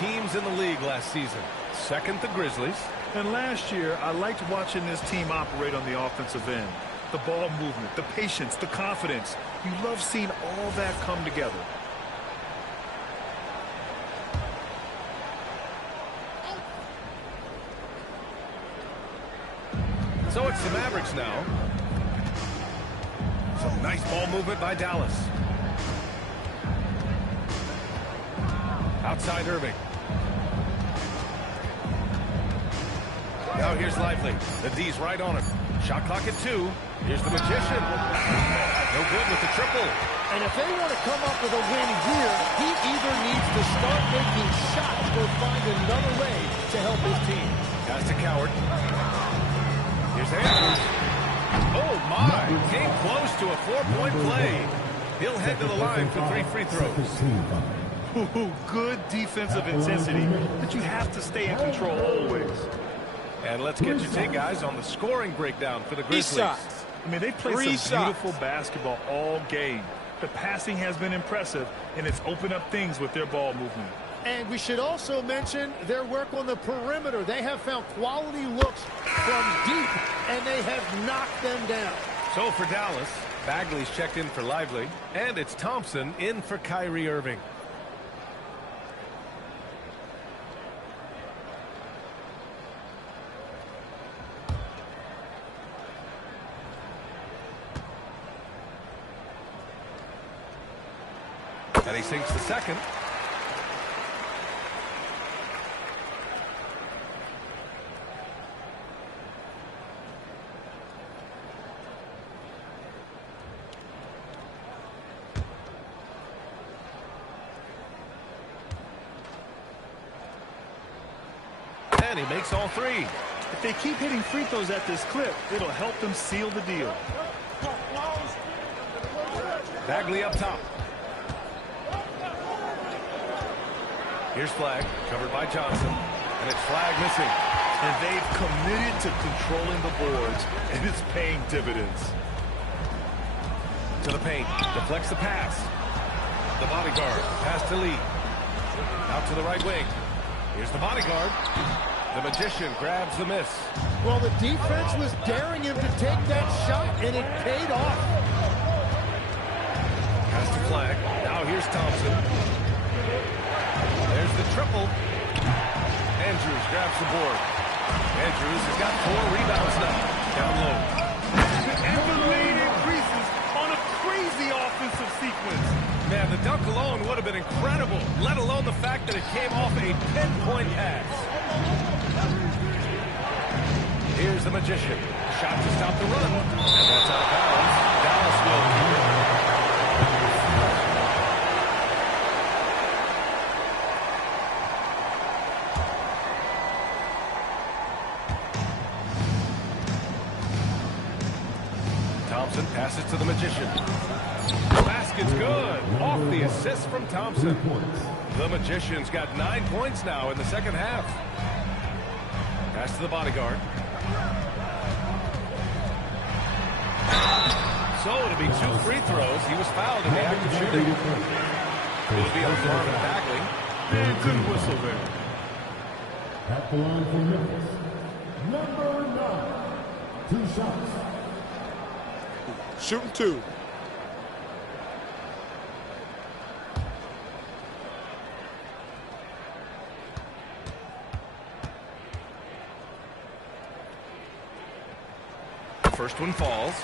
Teams in the league last season. Second, the Grizzlies. And last year, I liked watching this team operate on the offensive end. The ball movement, the patience, the confidence. You love seeing all that come together. So it's the Mavericks now. Some nice ball movement by Dallas. Outside Irving. Now here's Lively. The D's right on him. Shot clock at 2. Here's the magician. No good with the triple. And if they want to come up with a win here, he either needs to start making shots or find another way to help his team. Pass to Coward. Here's Andrews. Oh, my. Came close to a 4-point play. He'll head to the line for 3 free throws. Ooh, good defensive intensity, but you have to stay in control always. And let's get your take, guys, on the scoring breakdown for the Grizzlies. I mean, they've played some beautiful basketball all game. The passing has been impressive, and it's opened up things with their ball movement. And we should also mention their work on the perimeter. They have found quality looks from deep, and they have knocked them down. So for Dallas, Bagley's checked in for Lively, and it's Thompson in for Kyrie Irving. And he sinks the second. And he makes all three. If they keep hitting free throws at this clip, it'll help them seal the deal. Bagley up top. Here's Flagg, covered by Johnson. And it's Flagg missing. And they've committed to controlling the boards, and it's paying dividends. To the paint, deflects the pass. The bodyguard, pass to Lee. Out to the right wing. Here's the bodyguard. The magician grabs the miss. Well, the defense was daring him to take that shot, and it paid off. Pass to Flagg. Now here's Thompson. There's the triple. Andrews grabs the board. Andrews has got 4 rebounds now. Down low. And the lead increases on a crazy offensive sequence. Man, the dunk alone would have been incredible, let alone the fact that it came off a pinpoint pass. Here's the magician. Shot to stop the run. And that's out of bounds. Dallas will keep it. Thompson passes to the magician. The basket's good. Off the assist from Thompson. The magician's got 9 points now in the second half. Pass to the bodyguard. So it'll be 2 free throws. He was fouled in the act of shooting. It'll be on Marvin Bagley. Man, good whistle there. At the line for Memphis, number 9. 2 shots. Shooting 2. First one falls.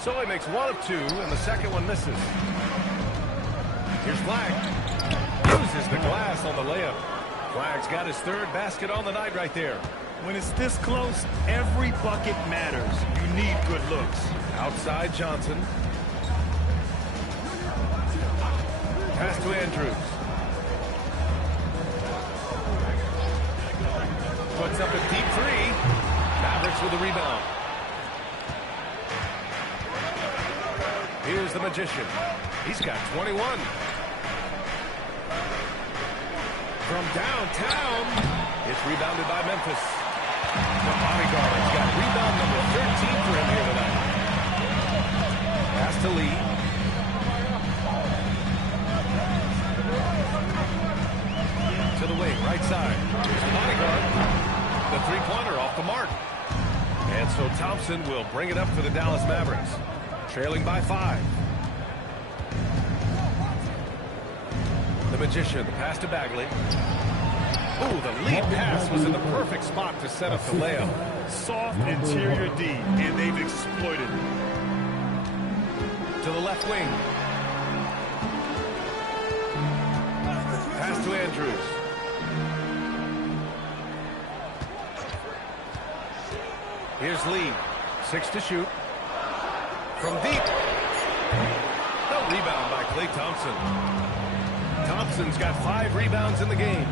So he makes 1 of 2, and the second one misses. Here's Flagg. Uses the glass on the layup. Flagg's got his 3rd basket on the night right there. When it's this close, every bucket matters. You need good looks. Outside Johnson. Pass to Andrews. Puts up a deep 3. Mavericks with a rebound. Here's the magician. He's got 21. From downtown, it's rebounded by Memphis. The bodyguard's got rebound number 13 for him here tonight. Pass to Lee. To the wing, right side. Here's the bodyguard. The 3-pointer off the mark. And so Thompson will bring it up for the Dallas Mavericks. Trailing by 5. The magician, the pass to Bagley. Ooh, the lead pass was in the perfect spot to set up the layup. Soft interior D, and they've exploited it. To the left wing. Pass to Andrews. Here's Lee. 6 to shoot. From deep. A rebound by Klay Thompson. Thompson's got 5 rebounds in the game.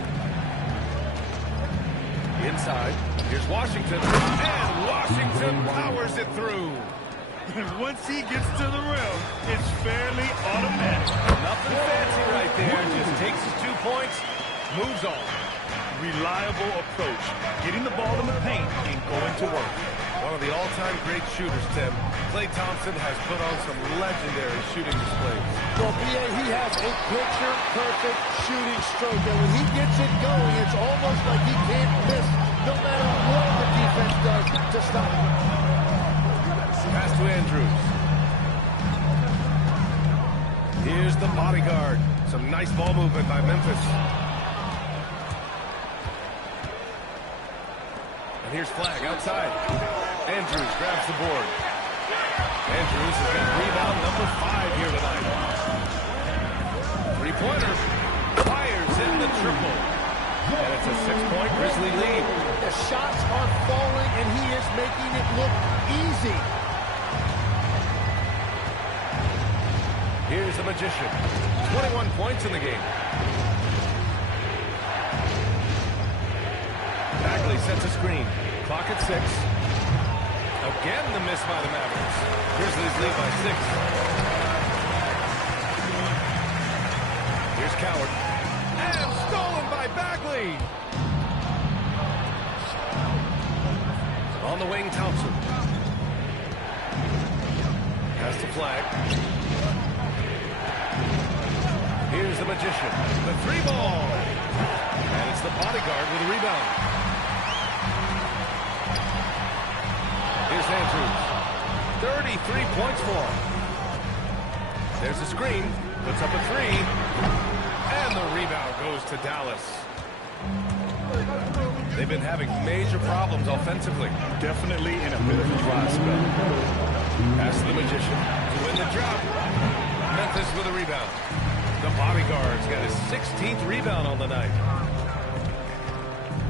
Inside. Here's Washington. And Washington powers it through. And once he gets to the rim, it's fairly automatic. Nothing fancy right there. Just takes his 2 points, moves on. Reliable approach. Getting the ball in the paint and going to work. One of the all-time great shooters, Tim. Klay Thompson has put on some legendary shooting displays. Well, B.A., he has a picture-perfect shooting stroke. And when he gets it going, it's almost like he can't miss no matter what the defense does to stop him. Pass to Andrews. Here's the bodyguard. Some nice ball movement by Memphis. And here's Flagg outside. Andrews grabs the board. Andrews has got rebound number 5 here tonight. three-pointer. Fires in the triple. And it's a 6-point Grizzly lead. The shots are falling, and he is making it look easy. Here's the Magician. 21 points in the game. Bagley sets a screen. Clock at 6. Again, the miss by the Mavericks. Grizzlies lead by 6. Here's Coward. And stolen by Bagley. On the wing, Thompson. Has the flag. Here's the Magician. The 3-ball. And it's the bodyguard with a rebound. Here's Andrews. 33 points for him. There's a screen. Puts up a 3. And the rebound goes to Dallas. They've been having major problems offensively. Definitely in a bit of a dry spell. Pass to the Magician to win the drop. Memphis with a rebound. The bodyguard's got his 16th rebound on the night.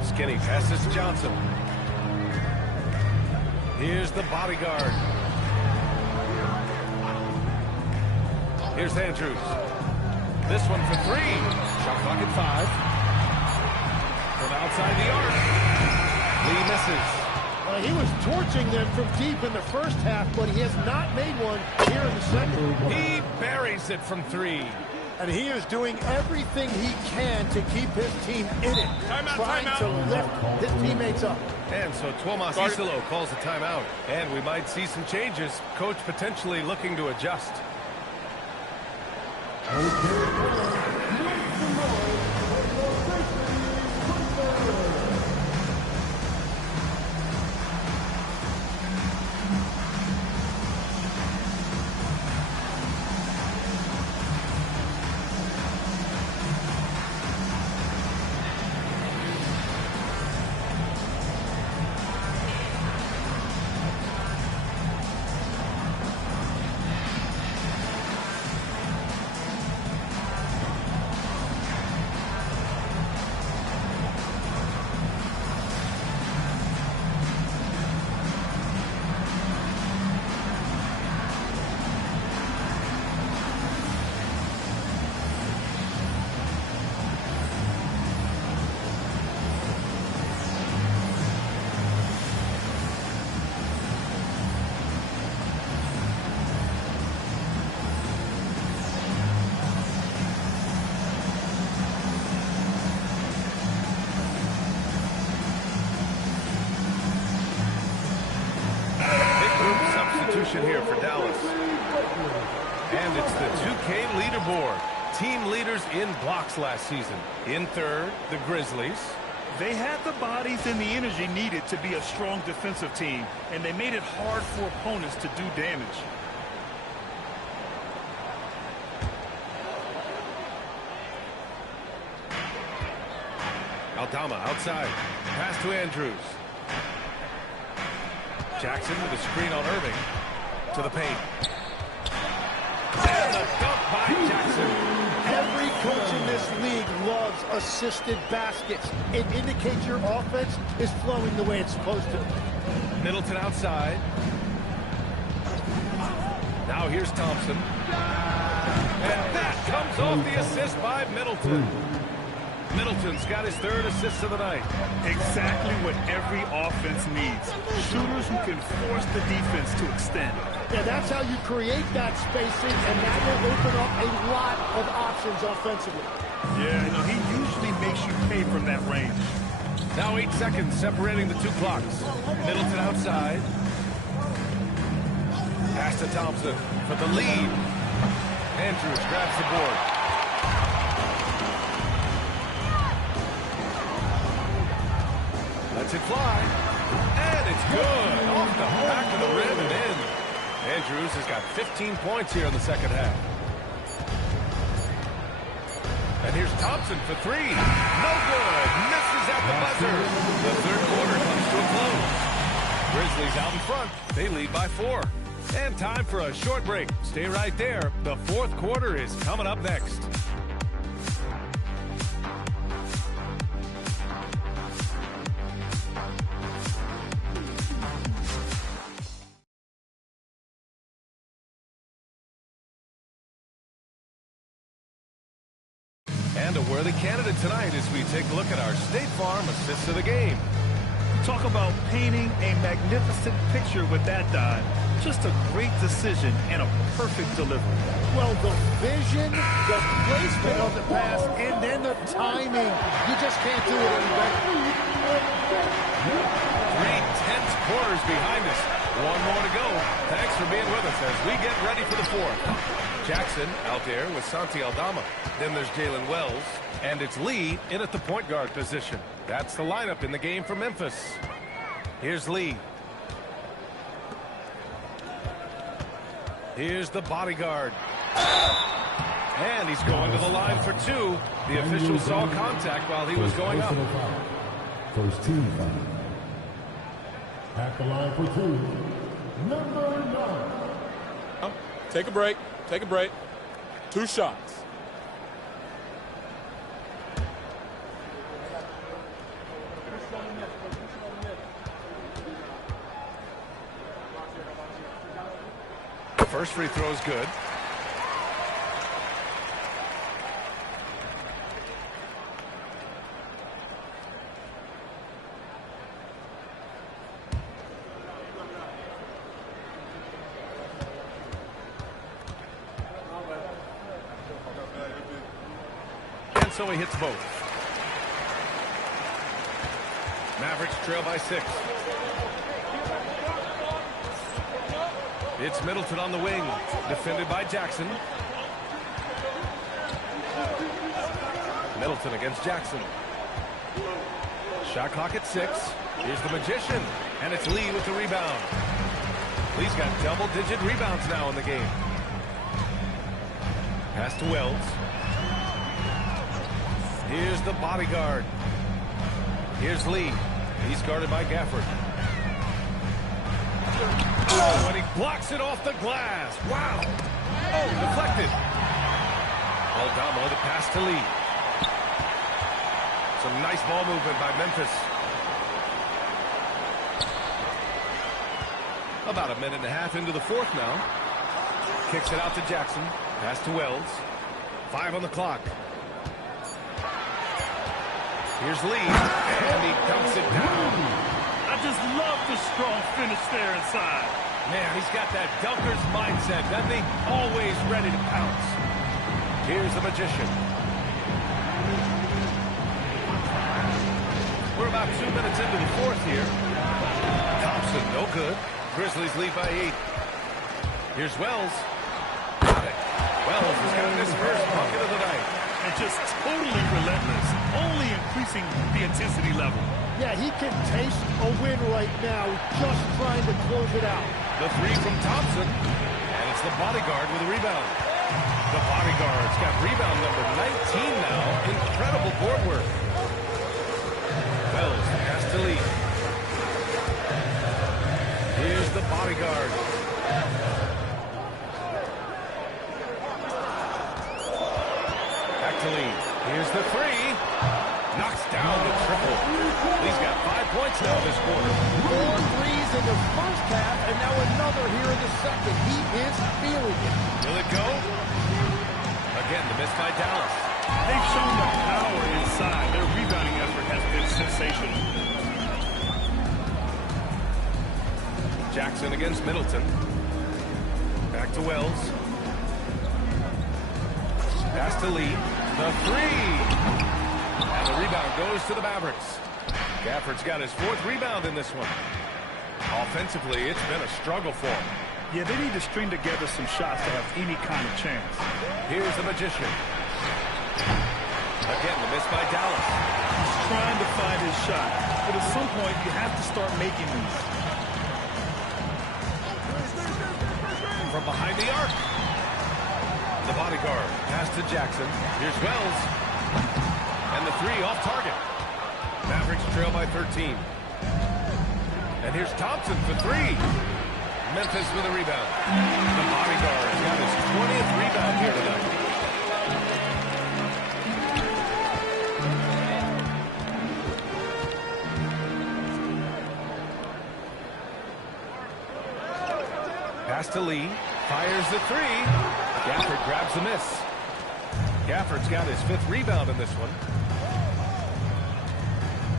Skinny passes to Johnson. Here's the bodyguard. Here's Andrews. This one for 3. Shot clock at 5. From outside the arc. Lee misses. He was torching them from deep in the first half, but he has not made one here in the second. He buries it from 3. And he is doing everything he can to keep his team in it. Trying to lift his teammates up. And so Tuomas Isolo calls a timeout. And we might see some changes. Coach potentially looking to adjust. Here for Dallas. And it's the 2K leaderboard. Team leaders in blocks last season. In third, the Grizzlies. They had the bodies and the energy needed to be a strong defensive team, and they made it hard for opponents to do damage. Aldama outside. Pass to Andrews. Jackson with a screen on Irving. To the paint. And the dunk by Jackson. Every coach in this league loves assisted baskets. It indicates your offense is flowing the way it's supposed to. Middleton outside. Now here's Thompson. And that comes off the assist by Middleton. Middleton's got his 3rd assist of the night. Exactly what every offense needs. Shooters who can force the defense to extend. Yeah, that's how you create that spacing, and that will open up a lot of options offensively. Yeah, he usually makes you pay from that range. Now 8 seconds separating the 2 clocks. Middleton outside. Pass to Thompson for the lead. Andrews grabs the board. Lets it fly. And it's good. Off the back of the rim and in. Andrews has got 15 points here in the second half. And here's Thompson for 3. No good. Misses at the buzzer. The third quarter comes to a close. Grizzlies out in front. They lead by 4. And time for a short break. Stay right there. The fourth quarter is coming up next. And a worthy candidate tonight as we take a look at our State Farm assists of the game. Talk about painting a magnificent picture with that dive. Just a great decision and a perfect delivery. Well, the vision, the placement of the pass, and then the timing. You just can't do it any better. 3 tense quarters behind us. One more to go. Thanks for being with us as we get ready for the fourth. Jackson out there with Santi Aldama. Then there's Jalen Wells. And it's Lee in at the point guard position. That's the lineup in the game for Memphis. Here's Lee. Here's the bodyguard. And he's going to the line for 2. The official saw contact while he was going up. First team foul. At the line for 2, number 9. Take a break. Take a break. 2 shots. First free throw is good. And so he hits both. Mavericks trail by 6. It's Middleton on the wing, defended by Jackson. Middleton against Jackson. Shot clock at 6. Here's the magician, and it's Lee with the rebound. Lee's got double-digit rebounds now in the game. Pass to Wells. Here's the bodyguard. Here's Lee. He's guarded by Gafford. Oh, and he blocks it off the glass. Wow. Oh, deflected. Aldama, the pass to Lee. Some nice ball movement by Memphis. About a minute and a half into the fourth now. Kicks it out to Jackson. Pass to Wells. 5 on the clock. Here's Lee, and he dumps it down. I just love the strong finish there inside. Man, he's got that dunker's mindset, doesn't he? Always ready to pounce. Here's the magician. We're about 2 minutes into the fourth here. Thompson, no good. Grizzlies lead by 8. Here's Wells. Got it. Wells has gotten his first bucket of the night. And just totally relentless, only increasing the intensity level. Yeah, he can taste a win right now, just trying to close it out. The 3 from Thompson, and it's the bodyguard with a rebound. The bodyguard's got rebound number 19 now. Incredible board work. Wells pass to Lee. Here's the bodyguard. Back to Lee. Here's the 3. Knocks down the triple. Lee's got 5 points now this quarter. 4 threes in the first half, and now another here in the second. He is feeling it. Will it go? Again, the miss by Dallas. They've shown the power inside. Their rebounding effort has been sensational. Jackson against Middleton. Back to Wells. Pass to Lee. The 3. And the rebound goes to the Mavericks. Gafford's got his 4th rebound in this one. Offensively, it's been a struggle for him. Yeah, they need to string together some shots to have any kind of chance. Here's the magician. Again, the miss by Dallas. He's trying to find his shot, but at some point, you have to start making these. From behind the arc. The bodyguard. Pass to Jackson. Here's Wells. And the 3 off target. Mavericks trail by 13. And here's Thompson for 3. Memphis with a rebound. The bodyguard's got his 20th rebound here tonight. Pass to Lee. Fires the 3. Gafford grabs the miss. Gafford's got his 5th rebound in this one.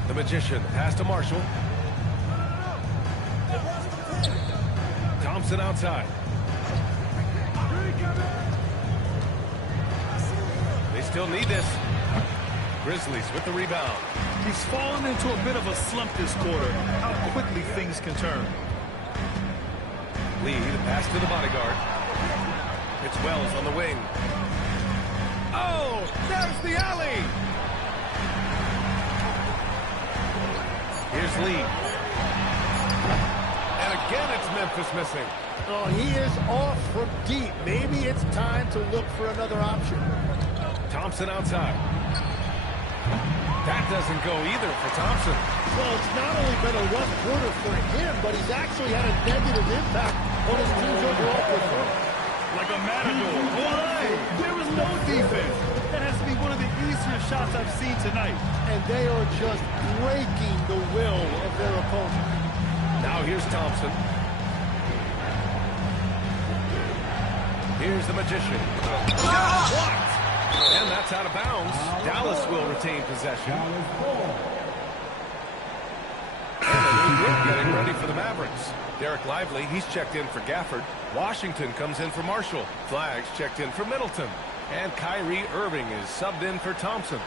The Magician pass to Marshall. Thompson outside. They still need this. Grizzlies with the rebound. He's fallen into a bit of a slump this quarter. How quickly things can turn. Lee, the pass to the bodyguard. It's Wells on the wing. Oh, there's the alley. Here's Lee. And again, it's Memphis missing. Oh, he is off from deep. Maybe it's time to look for another option. Thompson outside. That doesn't go either for Thompson. Well, it's not only been a rough quarter for him, but he's actually had a negative impact on his team's overall performance. Like a matador. Why? There was no defense. That has to be one of the easier shots I've seen tonight. And they are just breaking the will of their opponent. Now here's Thompson. Here's the Magician. What? And that's out of bounds. Dallas will retain possession. And they're getting ready for the Mavericks. Derek Lively, he's checked in for Gafford. Washington comes in for Marshall. Flags checked in for Middleton. And Kyrie Irving is subbed in for Thompson.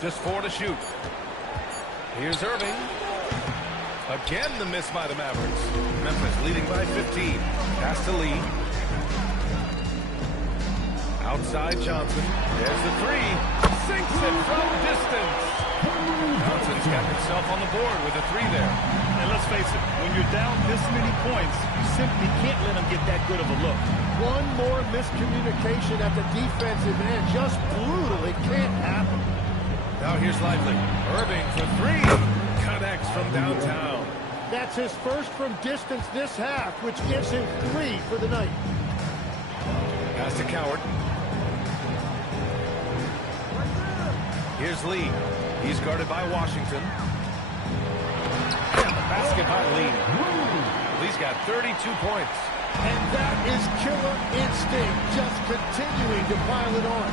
Just 4 to shoot. Here's Irving. Again, the miss by the Mavericks. Memphis leading by 15. Pass to Lee. Outside Johnson. There's the 3. Sinks it from distance. Johnson's got himself on the board with a 3 there. And let's face it, when you're down this many points, you simply can't let them get that good of a look. One more miscommunication at the defensive end. Just brutal. It can't happen. Now here's Lively. Irving for 3. Connects from downtown. That's his first from distance this half, which gives him 3 for the night. Pass to Coward. Here's Lee. He's guarded by Washington. And the basket by Lee. Lee's got 32 points. And that is killer instinct, just continuing to pile it on.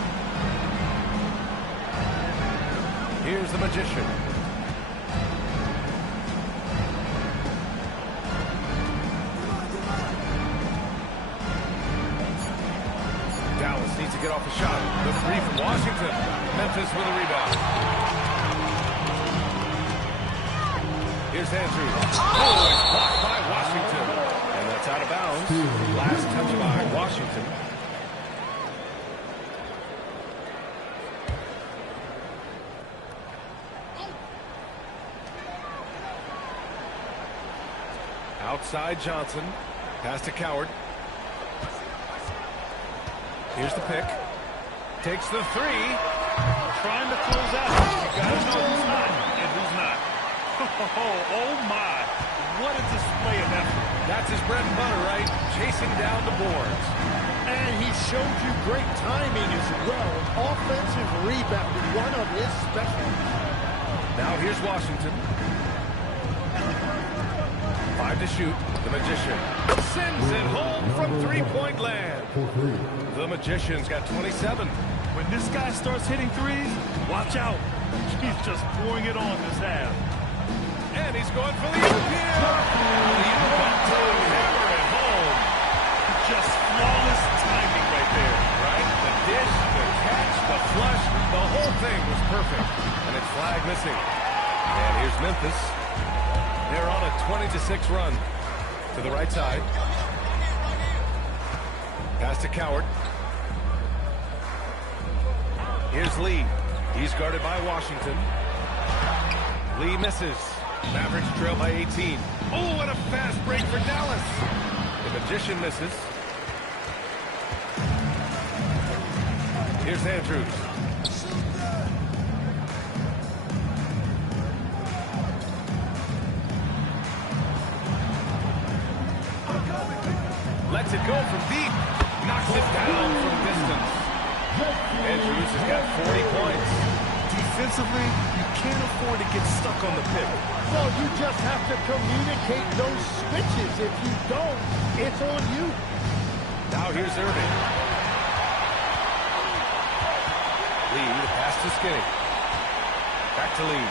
Here's the Magician. Dallas needs to get off the shot. The 3 from Washington. Memphis with a rebound. Here's Andrews. Oh, it's blocked by Washington. And that's out of bounds. Last touch by Washington. Outside Johnson. Pass to Coward. Here's the pick. Takes the 3. Trying to close out. You got to know who's hot and who's not. Oh, my. What a display of effort. That's his bread and butter, right? Chasing down the boards. And he showed you great timing as well. Offensive rebound, one of his specialties. Now here's Washington. 5 to shoot. The Magician sends it home from 3-point land. The Magician's got 27. When this guy starts hitting threes, watch out. He's just pouring it on this half. And he's going for the appeal. Hammer it home. Just flawless timing right there. Right? The dish, the catch, the flush, the whole thing was perfect. And it's flag missing. And here's Memphis. They're on a 20-6 run. To the right side. Pass to Coward. Here's Lee. He's guarded by Washington. Lee misses. Mavericks trail by 18. Oh, what a fast break for Dallas. The Magician misses. Here's Andrews. Lets it go from deep. Knocks it down from distance. Andrews has got 40 points. Defensively, you can't afford to get stuck on the pick. Well, you just have to communicate those switches. If you don't, it's on you. Now here's Irving. Lee, the pass to Skinny. Back to Lee.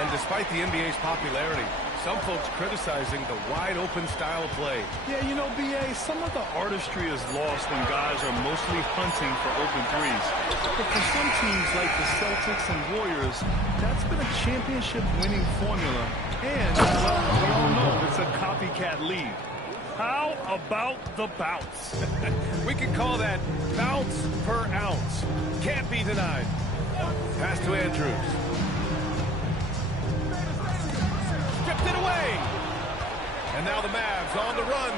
And despite the NBA's popularity, some folks criticizing the wide-open style of play. Yeah, you know, B.A., some of the artistry is lost when guys are mostly hunting for open threes. But for some teams like the Celtics and Warriors, that's been a championship-winning formula. And, well, we all know it's a copycat league. How about the bounce? We can call that bounce per ounce. Can't be denied. Pass to Andrews. Stripped it away. And now the Mavs on the run.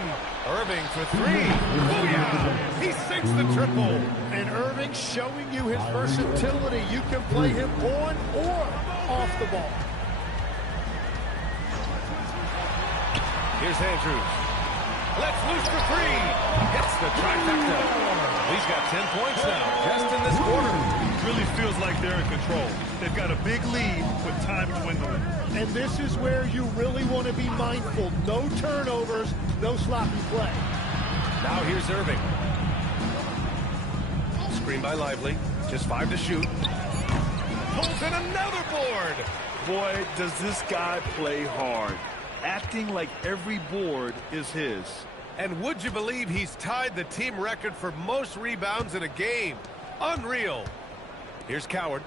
Irving for three. Booyah! He sinks the triple. And Irving showing you his versatility. You can play him on or off the ball. Here's Andrews. Let's loose for three. Gets the trifecta. He's got 10 points now, just in this quarter. It really feels like they're in control. They've got a big lead with time dwindling. And this is where you really want to be mindful. No turnovers, no sloppy play. Now here's Irving. Screen by Lively. Just 5 to shoot. Pulls in another board. Boy, does this guy play hard. Acting like every board is his. And would you believe he's tied the team record for most rebounds in a game? Unreal. Here's Coward.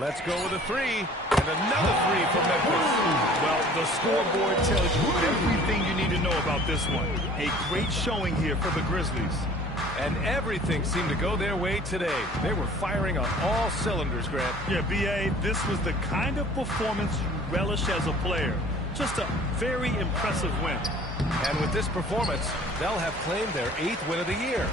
Let's go with a three. And another three for Memphis. Well, the scoreboard tells you everything you need to know about this one. A great showing here for the Grizzlies. And everything seemed to go their way today. They were firing on all cylinders, Grant. Yeah, B.A., this was the kind of performance you relish as a player. Just a very impressive win. And with this performance, they'll have claimed their 8th win of the year.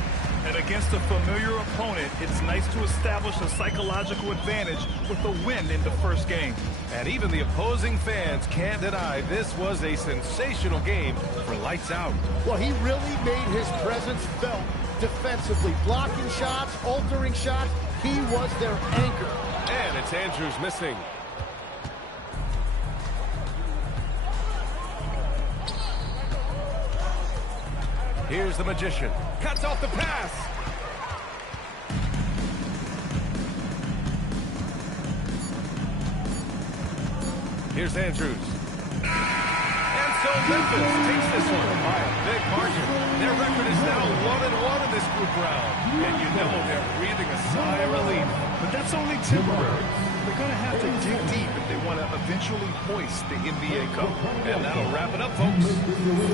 And against a familiar opponent, it's nice to establish a psychological advantage with a win in the first game. And even the opposing fans can't deny this was a sensational game for Lights Out. Well, he really made his presence felt defensively. Blocking shots, altering shots. He was their anchor. And it's Andrews missing. Here's the Magician. Cuts off the pass. Here's Andrews. And so Memphis takes this one by a big margin. Their record is now 1-1 in this group round. And you know they're breathing a sigh of relief. But that's only temporary. They're going to have to dig deep if they want to eventually hoist the NBA Cup. And that'll wrap it up, folks.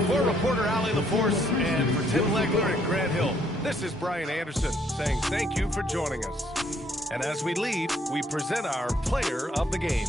For reporter Allie LaForce and for Tim Legler and Grant Hill, this is Brian Anderson saying thank you for joining us. And as we leave, we present our player of the game.